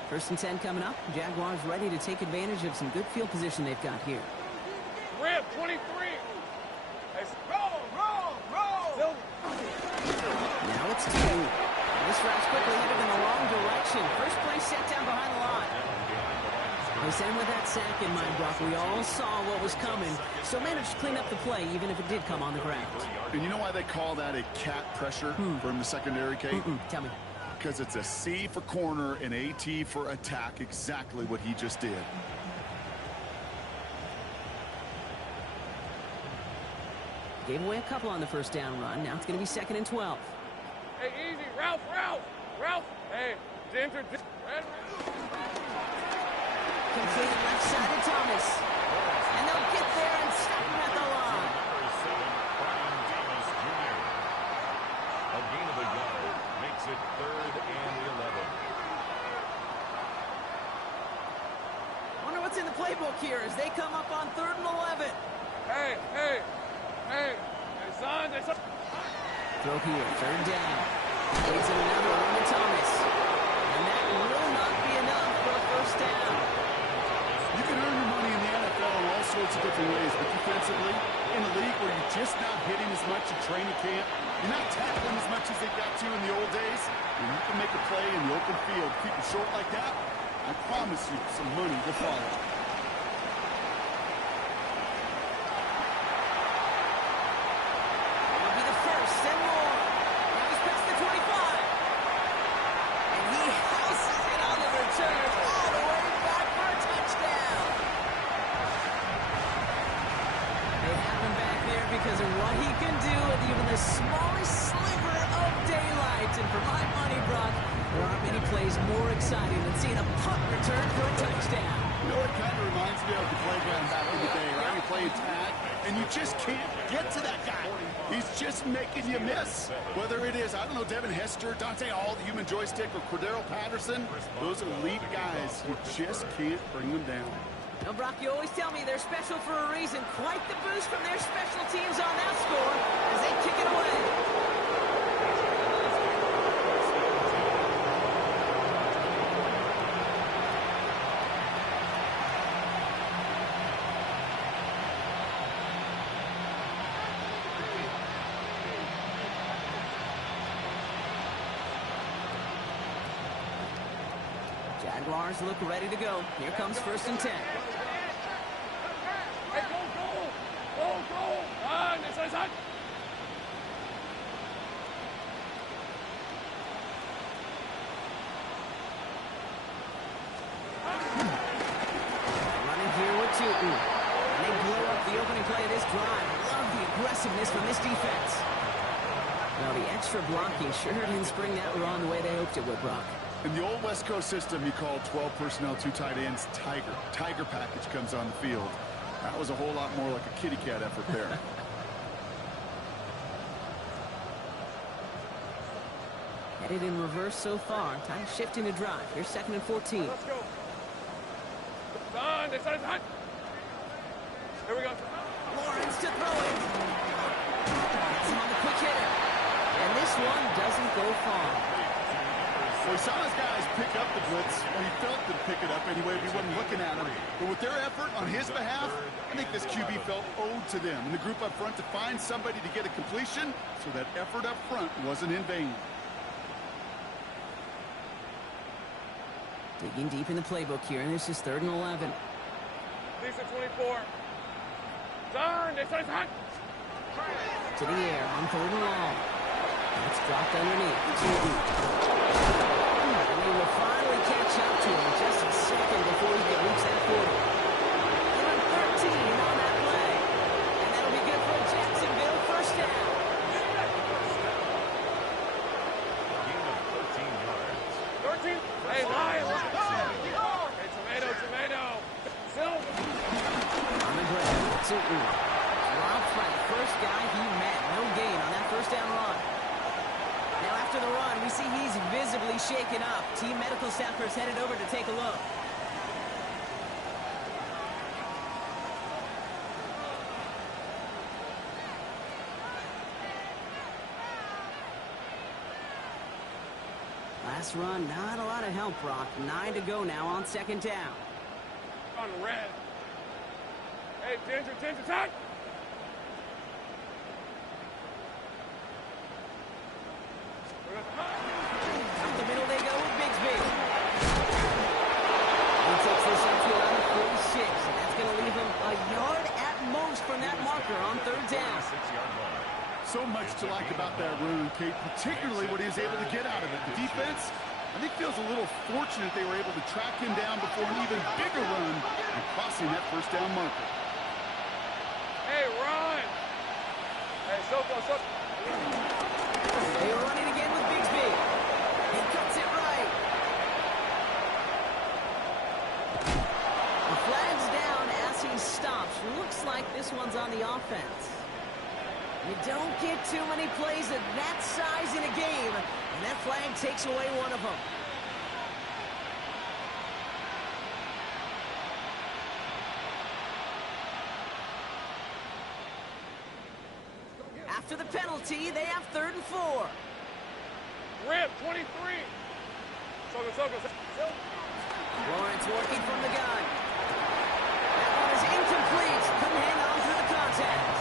First and 10 coming up. Jaguars ready to take advantage of some good field position they've got here. Rip, 23! Roll, roll, roll! Now it's 2. This route's quickly headed in the wrong direction. First play set down behind the line. They sent him with that sack in mind, Brock. We all saw what was coming, so managed to clean up the play, even if it did come on the ground. And you know why they call that a cat pressure from the secondary, Kate? Tell me. Because it's a C for corner and a T for attack, exactly what he just did. Gave away a couple on the first down run. Now it's going to be second and 12. Hey, easy, Ralph, Ralph! Ralph! Hey, Ginger, Completed left side to Thomas. And they'll get there and stop him at the line. Number 7, Brian Davis Jr. A gain of a yard. playbook here as they come up on 3rd and 11. Hey, son, there's a... Throw here, 3rd down. It's another one to Thomas. And that will not be enough for a 1st down. You can earn your money in the NFL in all sorts of different ways, but defensively, in a league where you're just not hitting as much at training camp, you're not tackling as much as they got to in the old days, and you can make a play in the open field, keep it short like that, I promise you some money will follow. It'll be the 1st and more. Now he's past the 25. And he houses it on the return all the way back for a touchdown. They have him back there because of what he can do with even the smallest sliver of daylight. And for my money, Brock, there aren't many plays more exciting than seeing a punt return for a touchdown. You know, it kind of reminds me of the playground back in the day, right? You're playing tag, and you just can't get to that guy. He's just making you miss. Whether it is, I don't know, Devin Hester, Dante Hall, the human joystick, or Cordero Patterson, those elite guys, you just can't bring them down. Now, Brock, you always tell me they're special for a reason. Quite the boost from their special teams on that score as they kick it away. Jaguars look ready to go. Here comes 1st and 10. Hey, go! Ah, this is hot. Running here with Tootin. And they blow up the opening play of this drive. Love the aggressiveness from this defense. Now, the extra blocking sure didn't spring that run the way they hoped it would, Brock. In the old West Coast system, you called 12 personnel, 2 tight ends, Tiger. Tiger package comes on the field. That was a whole lot more like a kitty cat effort there. Headed in reverse so far. Time shifting to drive. Here's 2nd and 14. Let's go. Son, this is hot. Here we go. Lawrence to throw it. It's on the quick hitter. And this one doesn't go far. Well, he saw his guys pick up the blitz, or he felt them pick it up anyway, but he wasn't looking at him. But with their effort on his behalf, I think this QB felt owed to them and the group up front to find somebody to get a completion, so that effort up front wasn't in vain. Digging deep in the playbook here, and this is 3rd and 11. Lisa 24. Son, this is hot. To the air on 3rd and long. It's dropped underneath. And they will finally catch up to him just a second before he can reach that 40. Give him 13 on that play. And that'll be good for a Jacksonville 1st down. Gain of 13 yards. 13. Hey, Lion, let's go. Hey, tomato. Silver. On the ground, Tootin. Dropped by the first guy he met. No gain on that 1st down run. Now after the run, we see he's visibly shaken up. Team medical staffers headed over to take a look. Last run, not a lot of help, Brock. 9 to go now on 2nd down. On red. Hey, Ginger, time. Up the middle they go with Bigsby. He takes this upfield on the 46, and that's going to leave him a yard at most from that marker on 3rd down. 6-yard line. So much to like about that run, Kate, particularly what he was able to get out of it. The defense, I think, feels a little fortunate they were able to track him down before an even bigger run and crossing that 1st down marker. Hey, run. Hey, Soko. They are running again with Bigsby. He cuts it right. The flag's down as he stops. Looks like this one's on the offense. You don't get too many plays of that size in a game, and that flag takes away one of them. After the penalty, they have 3rd and 4. Rip, 23. Lawrence working from the gun. That one is incomplete. Couldn't hang on through the contact.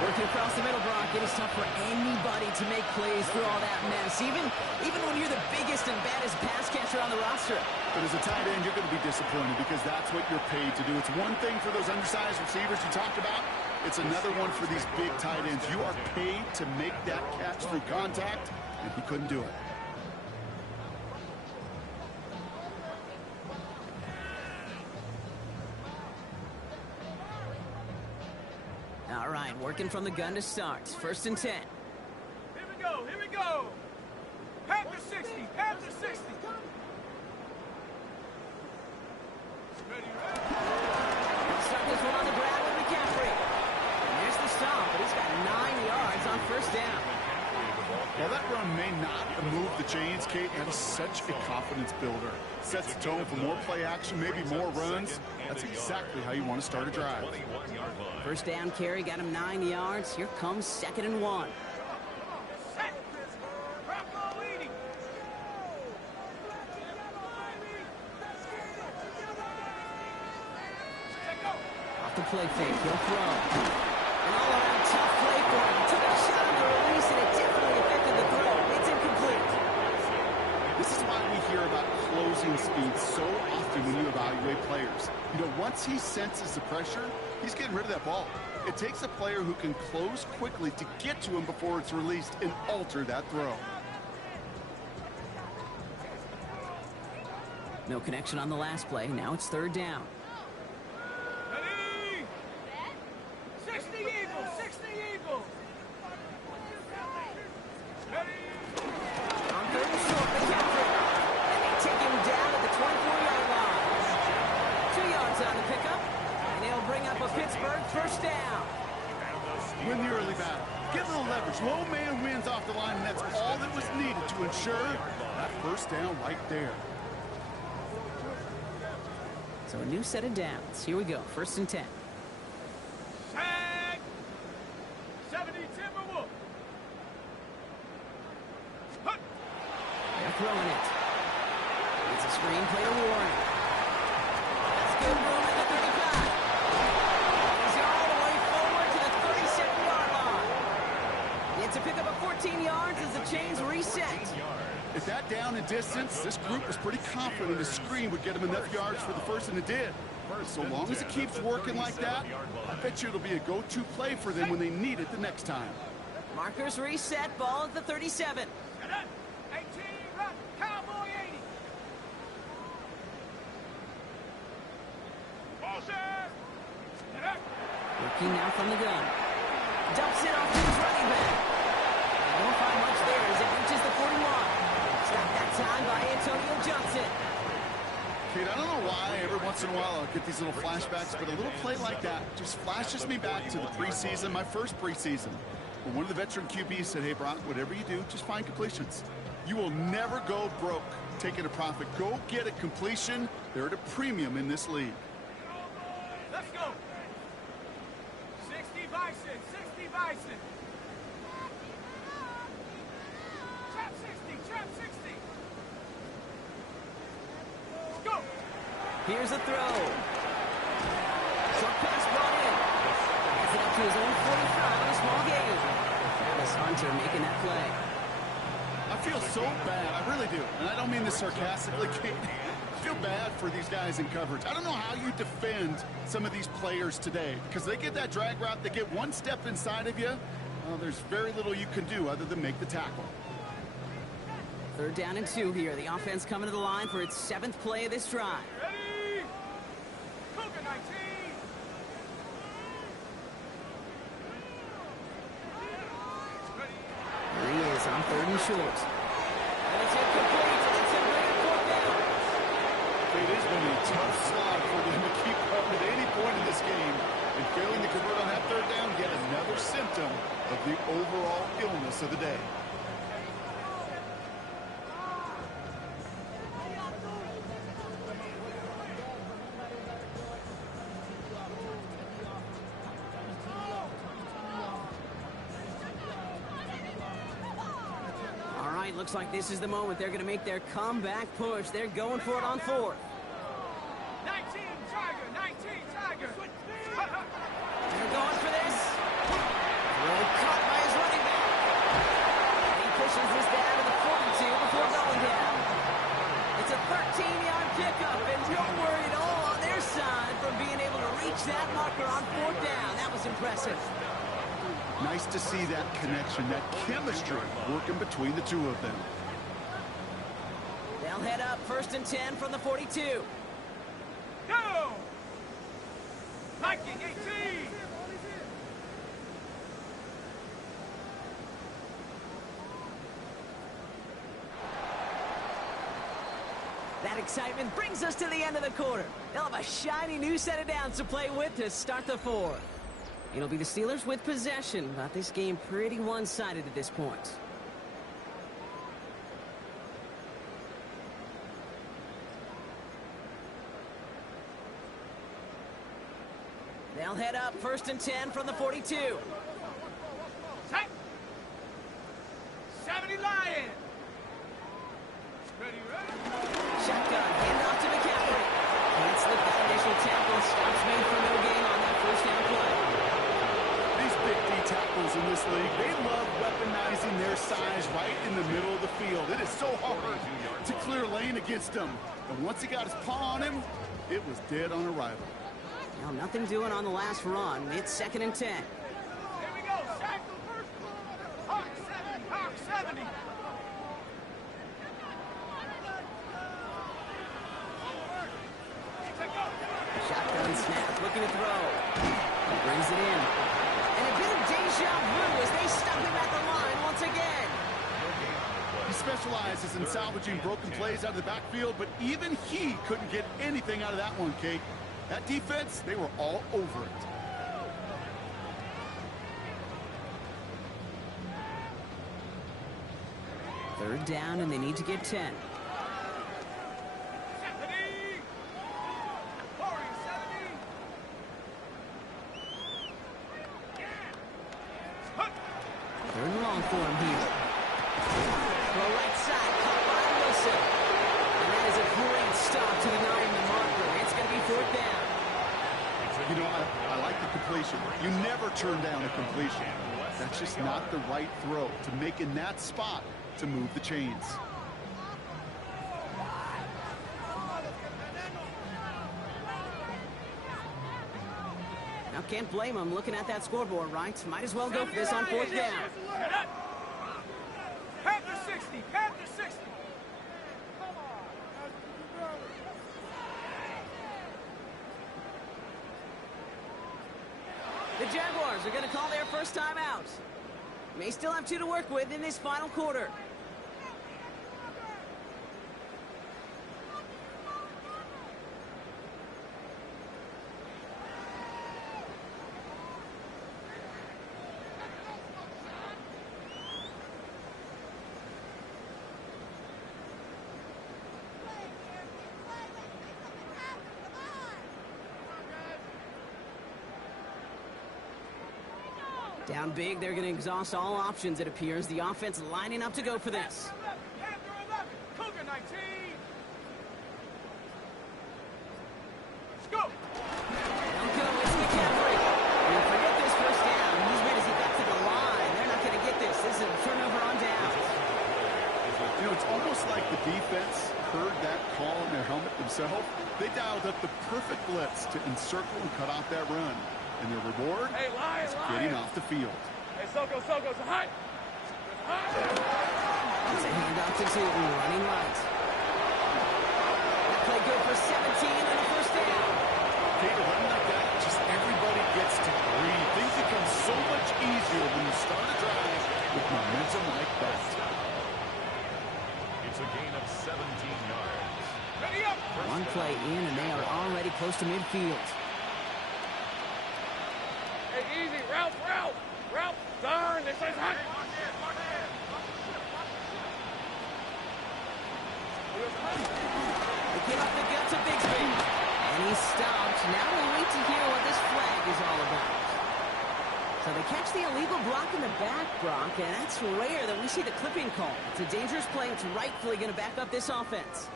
Working across the middle, Brock. It is tough for anybody to make plays through all that mess, even when you're the biggest and baddest pass catcher on the roster. But as a tight end, you're going to be disappointed because that's what you're paid to do. It's one thing for those undersized receivers you talked about. It's another one for these big tight ends. You are paid to make that catch through contact, and he couldn't do it. All right, working from the gun to start. 1st and 10. Here we go, here we go. Panther 60, Panther 60. Ready, ready. Start this one on the ground with McCaffrey. And there's the stop, but he's got 9 yards on 1st down. While that run may not move the chains, Kate, that is such a confidence builder. Sets the tone for more play action, maybe more runs. That's exactly how you want to start a drive. 1st down carry got him 9 yards. Here comes 2nd and 1. Set. Bronco leading. Off the play fake, he'll throw. An all-around tough play for him. Took a shot on the release, and it definitely affected the throw. It's incomplete. This is why we hear about closing speed so often when you evaluate players. You know, once he senses the pressure, he's getting rid of that ball. It takes a player who can close quickly to get to him before it's released and alter that throw. No connection on the last play. Now it's 3rd down. Ready. 60 Eagles, 60 Eagles. Ready. On 3rd and short, McCaffrey. And they take him down at the 24-yard line. 2 yards on the pickup. And they'll bring up a Pittsburgh 1st down. Win the early battle. Get a little leverage. Low man wins off the line, and that's all that was needed to ensure that 1st down right there. So a new set of downs. Here we go. 1st and 10. Tag. 70 Timberwolf. Hut. They're throwing it. It's a screen play to Warren. That's good room at the 35. He's all the way forward to the 37-yard line. It's a pickup of 14 yards as the chains reset. At that down and distance, this group was pretty confident the screen would get him enough yards for the 1st, and it did. So long as it keeps working like that, I bet you it'll be a go-to play for them when they need it the next time. Markers reset. Ball at the 37. 18, run. Cowboy 80. Bullshit. Working now from the gun. Dumps it off to his running back. They won't find much there as it reaches the 41. Stopped that time by Antonio Johnson. Kate, I don't know why every once in a while I'll get these little flashbacks, but a little play like that just flashes me back to the preseason, my first preseason. When one of the veteran QBs said, hey, Brock, whatever you do, just find completions. You will never go broke taking a profit. Go get a completion. They're at a premium in this league. Let's go. 60 Bison, 60 Bison. Trap 60, trap 60. Let's go. Here's a throw. Short pass brought in. Gets it up to his own 45 on a small gain. Travis Hunter making that play. I feel so bad. I really do. And I don't mean this sarcastically, Kate. I feel bad for these guys in coverage. I don't know how you defend some of these players today because they get that drag route, they get one step inside of you. Well, there's very little you can do other than make the tackle. 3rd down and 2 here. The offense coming to the line for its 7th play of this drive. Ready? Cougar 19. There he is on 3rd and short. And it's incomplete. And it's a 4th down. It has been a tough slog for them to keep up at any point in this game. And failing to convert on that 3rd down, yet another symptom of the overall illness of the day. looks like this is the moment they're going to make their comeback push. They're going for it on fourth. 19 Tiger, 19 Tiger. They're going for this. Throw caught by his running back. He pushes this down to the 42 before going down. It's a 13-yard pickup, and no worry at all on their side from being able to reach that marker on fourth down. That was impressive. Nice to see that connection, that chemistry working between the two of them. They'll head up 1st and 10 from the 42. Go! Viking 18! That excitement brings us to the end of the quarter. They'll have a shiny new set of downs to play with to start the fourth. It'll be the Steelers with possession, but this game pretty one-sided at this point. They'll head up 1st and 10 from the 42. Set! 70 Lions! Ready, ready? Shotgun, hand off to McCaffrey. Can't slip that initial tackle. Stops made for no gain on that first down play. These big D tackles in this league, they love weaponizing their size right in the middle of the field. It is so hard to clear lane against them. And once he got his paw on him, it was dead on arrival. Now, nothing doing on the last run. It's 2nd and 10. Here we go, sack the first. Hawk 70, Hawk 70. Shotgun snap, looking to throw. He brings it in. And a bit of deja vu as they stop him at the line once again. He specializes in salvaging broken plays out of the backfield, but even he couldn't get anything out of that one, Kate. That defense, they were all over it. Third down, and they need to get 10. 70. Warrior 70. Third and long for him here. Throw right side, caught by Wilson. And that is a great stop to the 9-yard marker. It's going to be 4th down. You know, I like the completion. You never turn down a completion. That's just not the right throw to make in that spot to move the chains. Now, can't blame him looking at that scoreboard, right? Might as well go for this on 4th down. Panther 60, Panther 60. The Jaguars are going to call their first time out. May still have 2 to work with in this final quarter. Down big, they're going to exhaust all options, it appears. The offense lining up to go for this. Panther 11, Cougar 19. Let's go. They'll go, it's McCaffrey. And forget this first down. He's made as he got to the line. They're not going to get this. This is a turnover on downs. You know, it's almost like the defense heard that call in their helmet themselves. They dialed up the perfect blitz to encircle and cut off that run. And their reward is getting off the field. Hey, Soko, it's hot. It's a handoff to Tootin, running right. That play good for 17 and a first down. Okay, to run like that, just everybody gets to breathe. Things become so much easier when you start a drive with momentum like that. It's a gain of 17 yards. Ready up. One play in, and they are already close to midfield. Hey, easy, Ralph. Darn, this is hot. They get off the guts of Bigsby. And he stopped. Now we'll wait to hear what this flag is all about. So they catch the illegal block in the back, Brock, and that's rare that we see the clipping call. It's a dangerous play. It's rightfully going to back up this offense.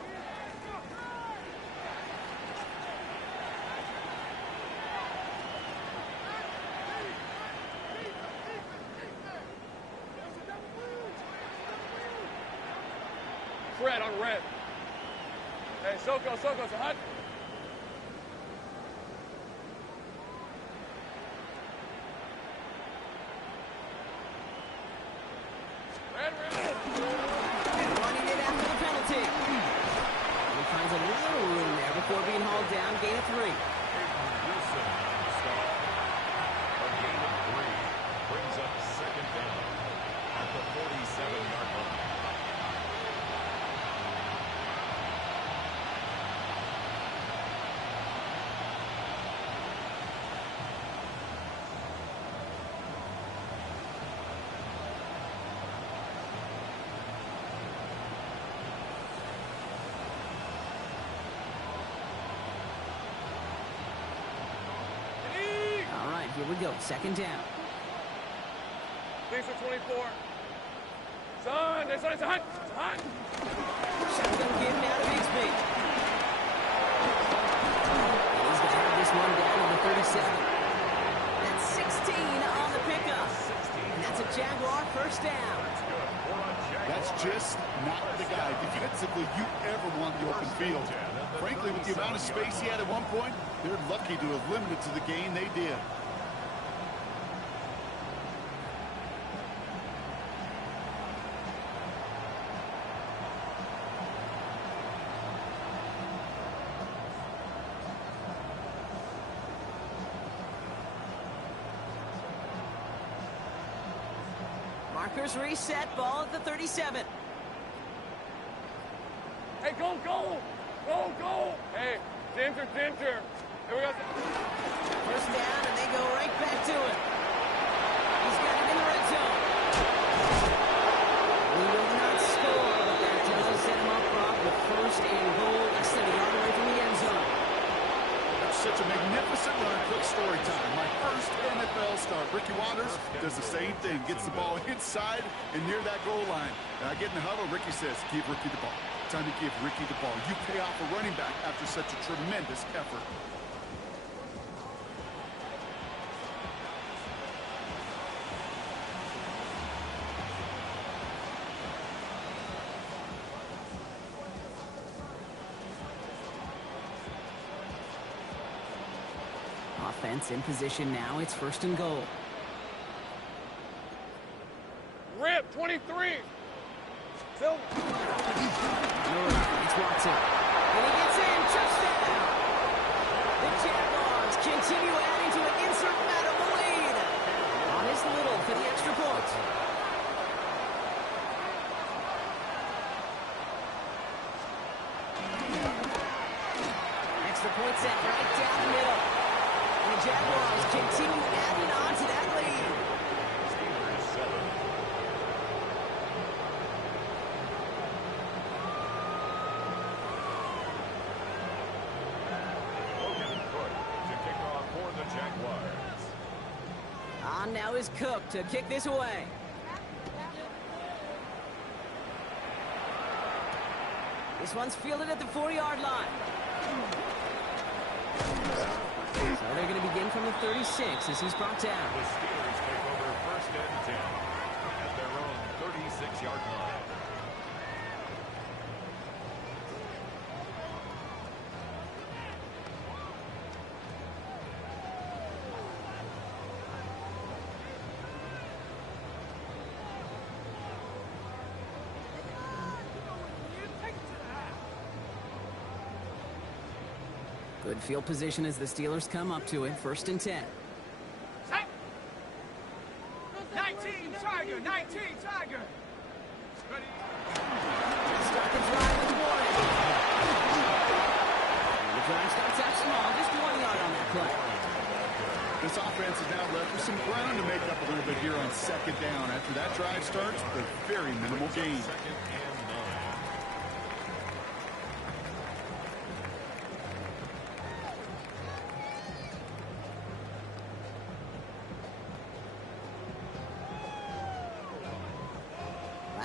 Red on red. Hey, Soko, so hot. Red. Running it after the penalty. He finds a little room there before being hauled down. Gain of 3. Wilson, stall. A gain of 3 brings up second down at the 47-yard line. All right, here we go. Second down. These are 24. Son, it's hot. Shotgun give now to Bigsby. And he's going to have this one down to the 37. That's 16 on the pickup. And that's a Jaguar first down. That's just not the guy defensively you ever want in the open field. Frankly, with the amount of space he had at one point, they're lucky to have limited to the gain they did. Markers reset, ball at the 37. Hey, go. Hey, Ginger. Here we go. First down, and they go right back to it. He's got it in the red zone. He will not score, but that does set him up, Brock, with first and goal, less than a yard away from the end zone. That's such a magnificent run. Quick story time. My first NFL start. Ricky Waters does the same thing. Gets the ball inside and near that goal line. And I get in the huddle. Ricky says, give Ricky the ball. Time to give Ricky the ball. You pay off a running back after such a tremendous effort. Offense in position now. It's first and goal. Rip, 23. Silver. It's Watson. And he gets in. Touchdown. The Jaguars continue adding to an insert out of the lead. On his little for the extra point. Extra point set right down the middle. And the Jaguars continue adding on to that lead. Steelers 7. Jaguars. On now is Cook to kick this away. This one's fielded at the 4-yard line. So they're going to begin from the 36 as he's brought down. The Steelers take over first and 10 at their own 36-yard line. Good field position as the Steelers come up to it. First and 10. 19 Tiger. Ready? Start the drive with warning. The drive starts out small, just 1 yard on that play. This offense is now left with some ground to make up a little bit here on second down. After that drive starts, a very minimal gain. Second and 9.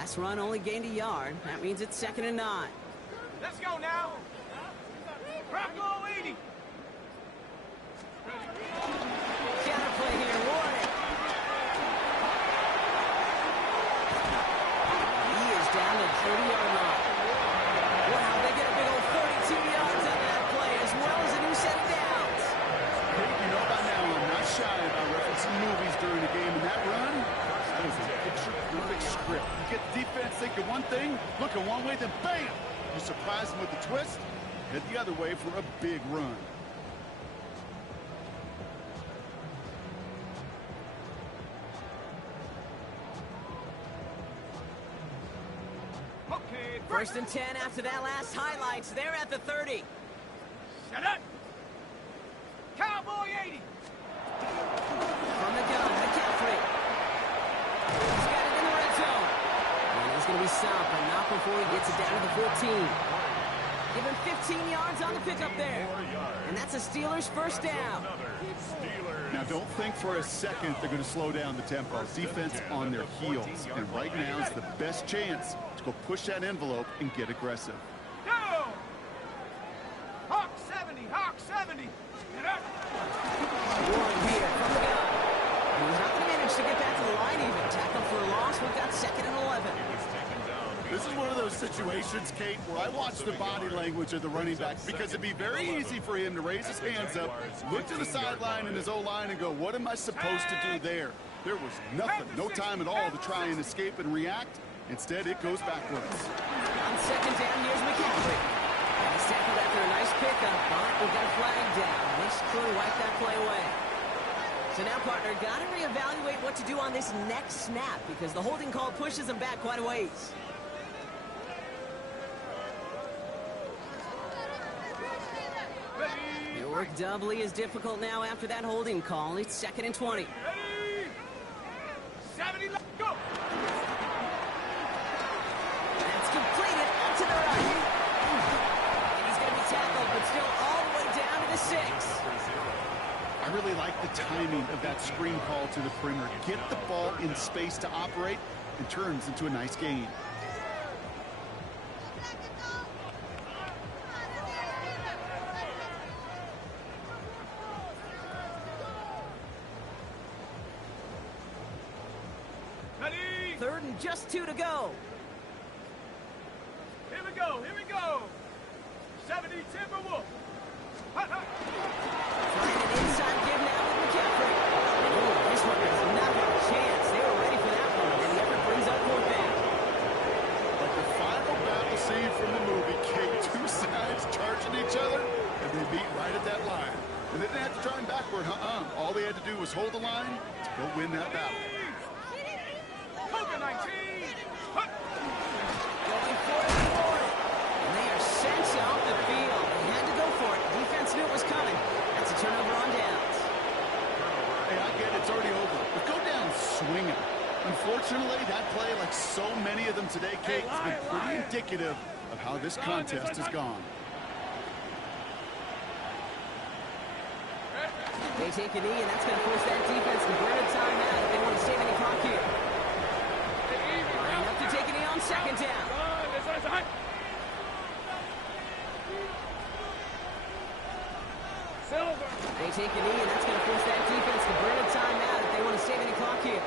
Last run only gained a yard. That means it's 2nd and 9. Let's go now. Bronco 80. Counterplay here, warning. He is down to the 30-yard line. Wow, they get a big old 32 yards on that play, as well as a new set of downs. Hey, you know by now I'm not shy about referencing movies during the game, and that run, that was a picture-perfect script. You get the defense thinking one thing, looking one way, then bam! You surprise them with the twist, head the other way for a big run. Okay, 1st and 10 after that last highlights. They're at the 30. Set up. Cowboy 80. From the gun, McCaffrey. He's got it in the red zone. And he's going to be stopped, but not before he gets it down to the 14. Give him 15 yards on the pickup there. And that's a Steelers first down. Now, don't think for a second they're going to slow down the tempo. Defense on their heels. And right now is the best chance to go push that envelope and get aggressive. Go. Hawk 70. Hawk 70. Get up. Warren here from the gun. And he's not going to manage to get back to the line even. Tackle for a loss. We've got 2nd and 11. This is one of those situations, Kate, where I watch the body language of the running back because it'd be very easy for him to raise his hands up, look to the sideline and his O-line and go, what am I supposed to do there? There was nothing, no time at all to try and escape and react. Instead, it goes backwards. On 2nd down, here's McCaffrey. And he's tackled after a nice pickup, but we've got a flag down. This could wipe that play away. So now, partner, got to reevaluate what to do on this next snap because the holding call pushes him back quite a ways. Your work doubly is difficult now after that holding call. It's 2nd and 20. Ready. 70. Let's go. That's completed up to the right. And he's going to be tackled, but still all the way down to the 6. I really like the timing of that screen call to the perimeter. Get the ball in space to operate and turns into a nice gain. Ready. 3rd and just 2 to go. Here we go. Here we go. 70 Timberwolf. Hut, hut. Trying an inside give now with McCaffrey. Oh, this one does not have a chance. They were ready for that one, and the effort brings up 4th down. Like the final battle scene from the movie, Kate, two sides charging each other, and they beat right at that line. And they didn't have to try him backward, All they had to do was hold the line to go win that battle. Coca 19. Hut. Going for it and for it. And they are sent off the field. They had to go for it. Defense knew it was coming. That's a turnover on downs. Hey, I get it's already over, but go down swinging. Unfortunately, that play, like so many of them today, Kate, has been pretty indicative of how this contest has gone. They take a knee, and that's going to force that defense to burn a timeout if they want to save any clock here. Line up to take a knee on 2nd down. Silver. They take a knee, and that's going to force that defense to burn a timeout if they want to save any clock here.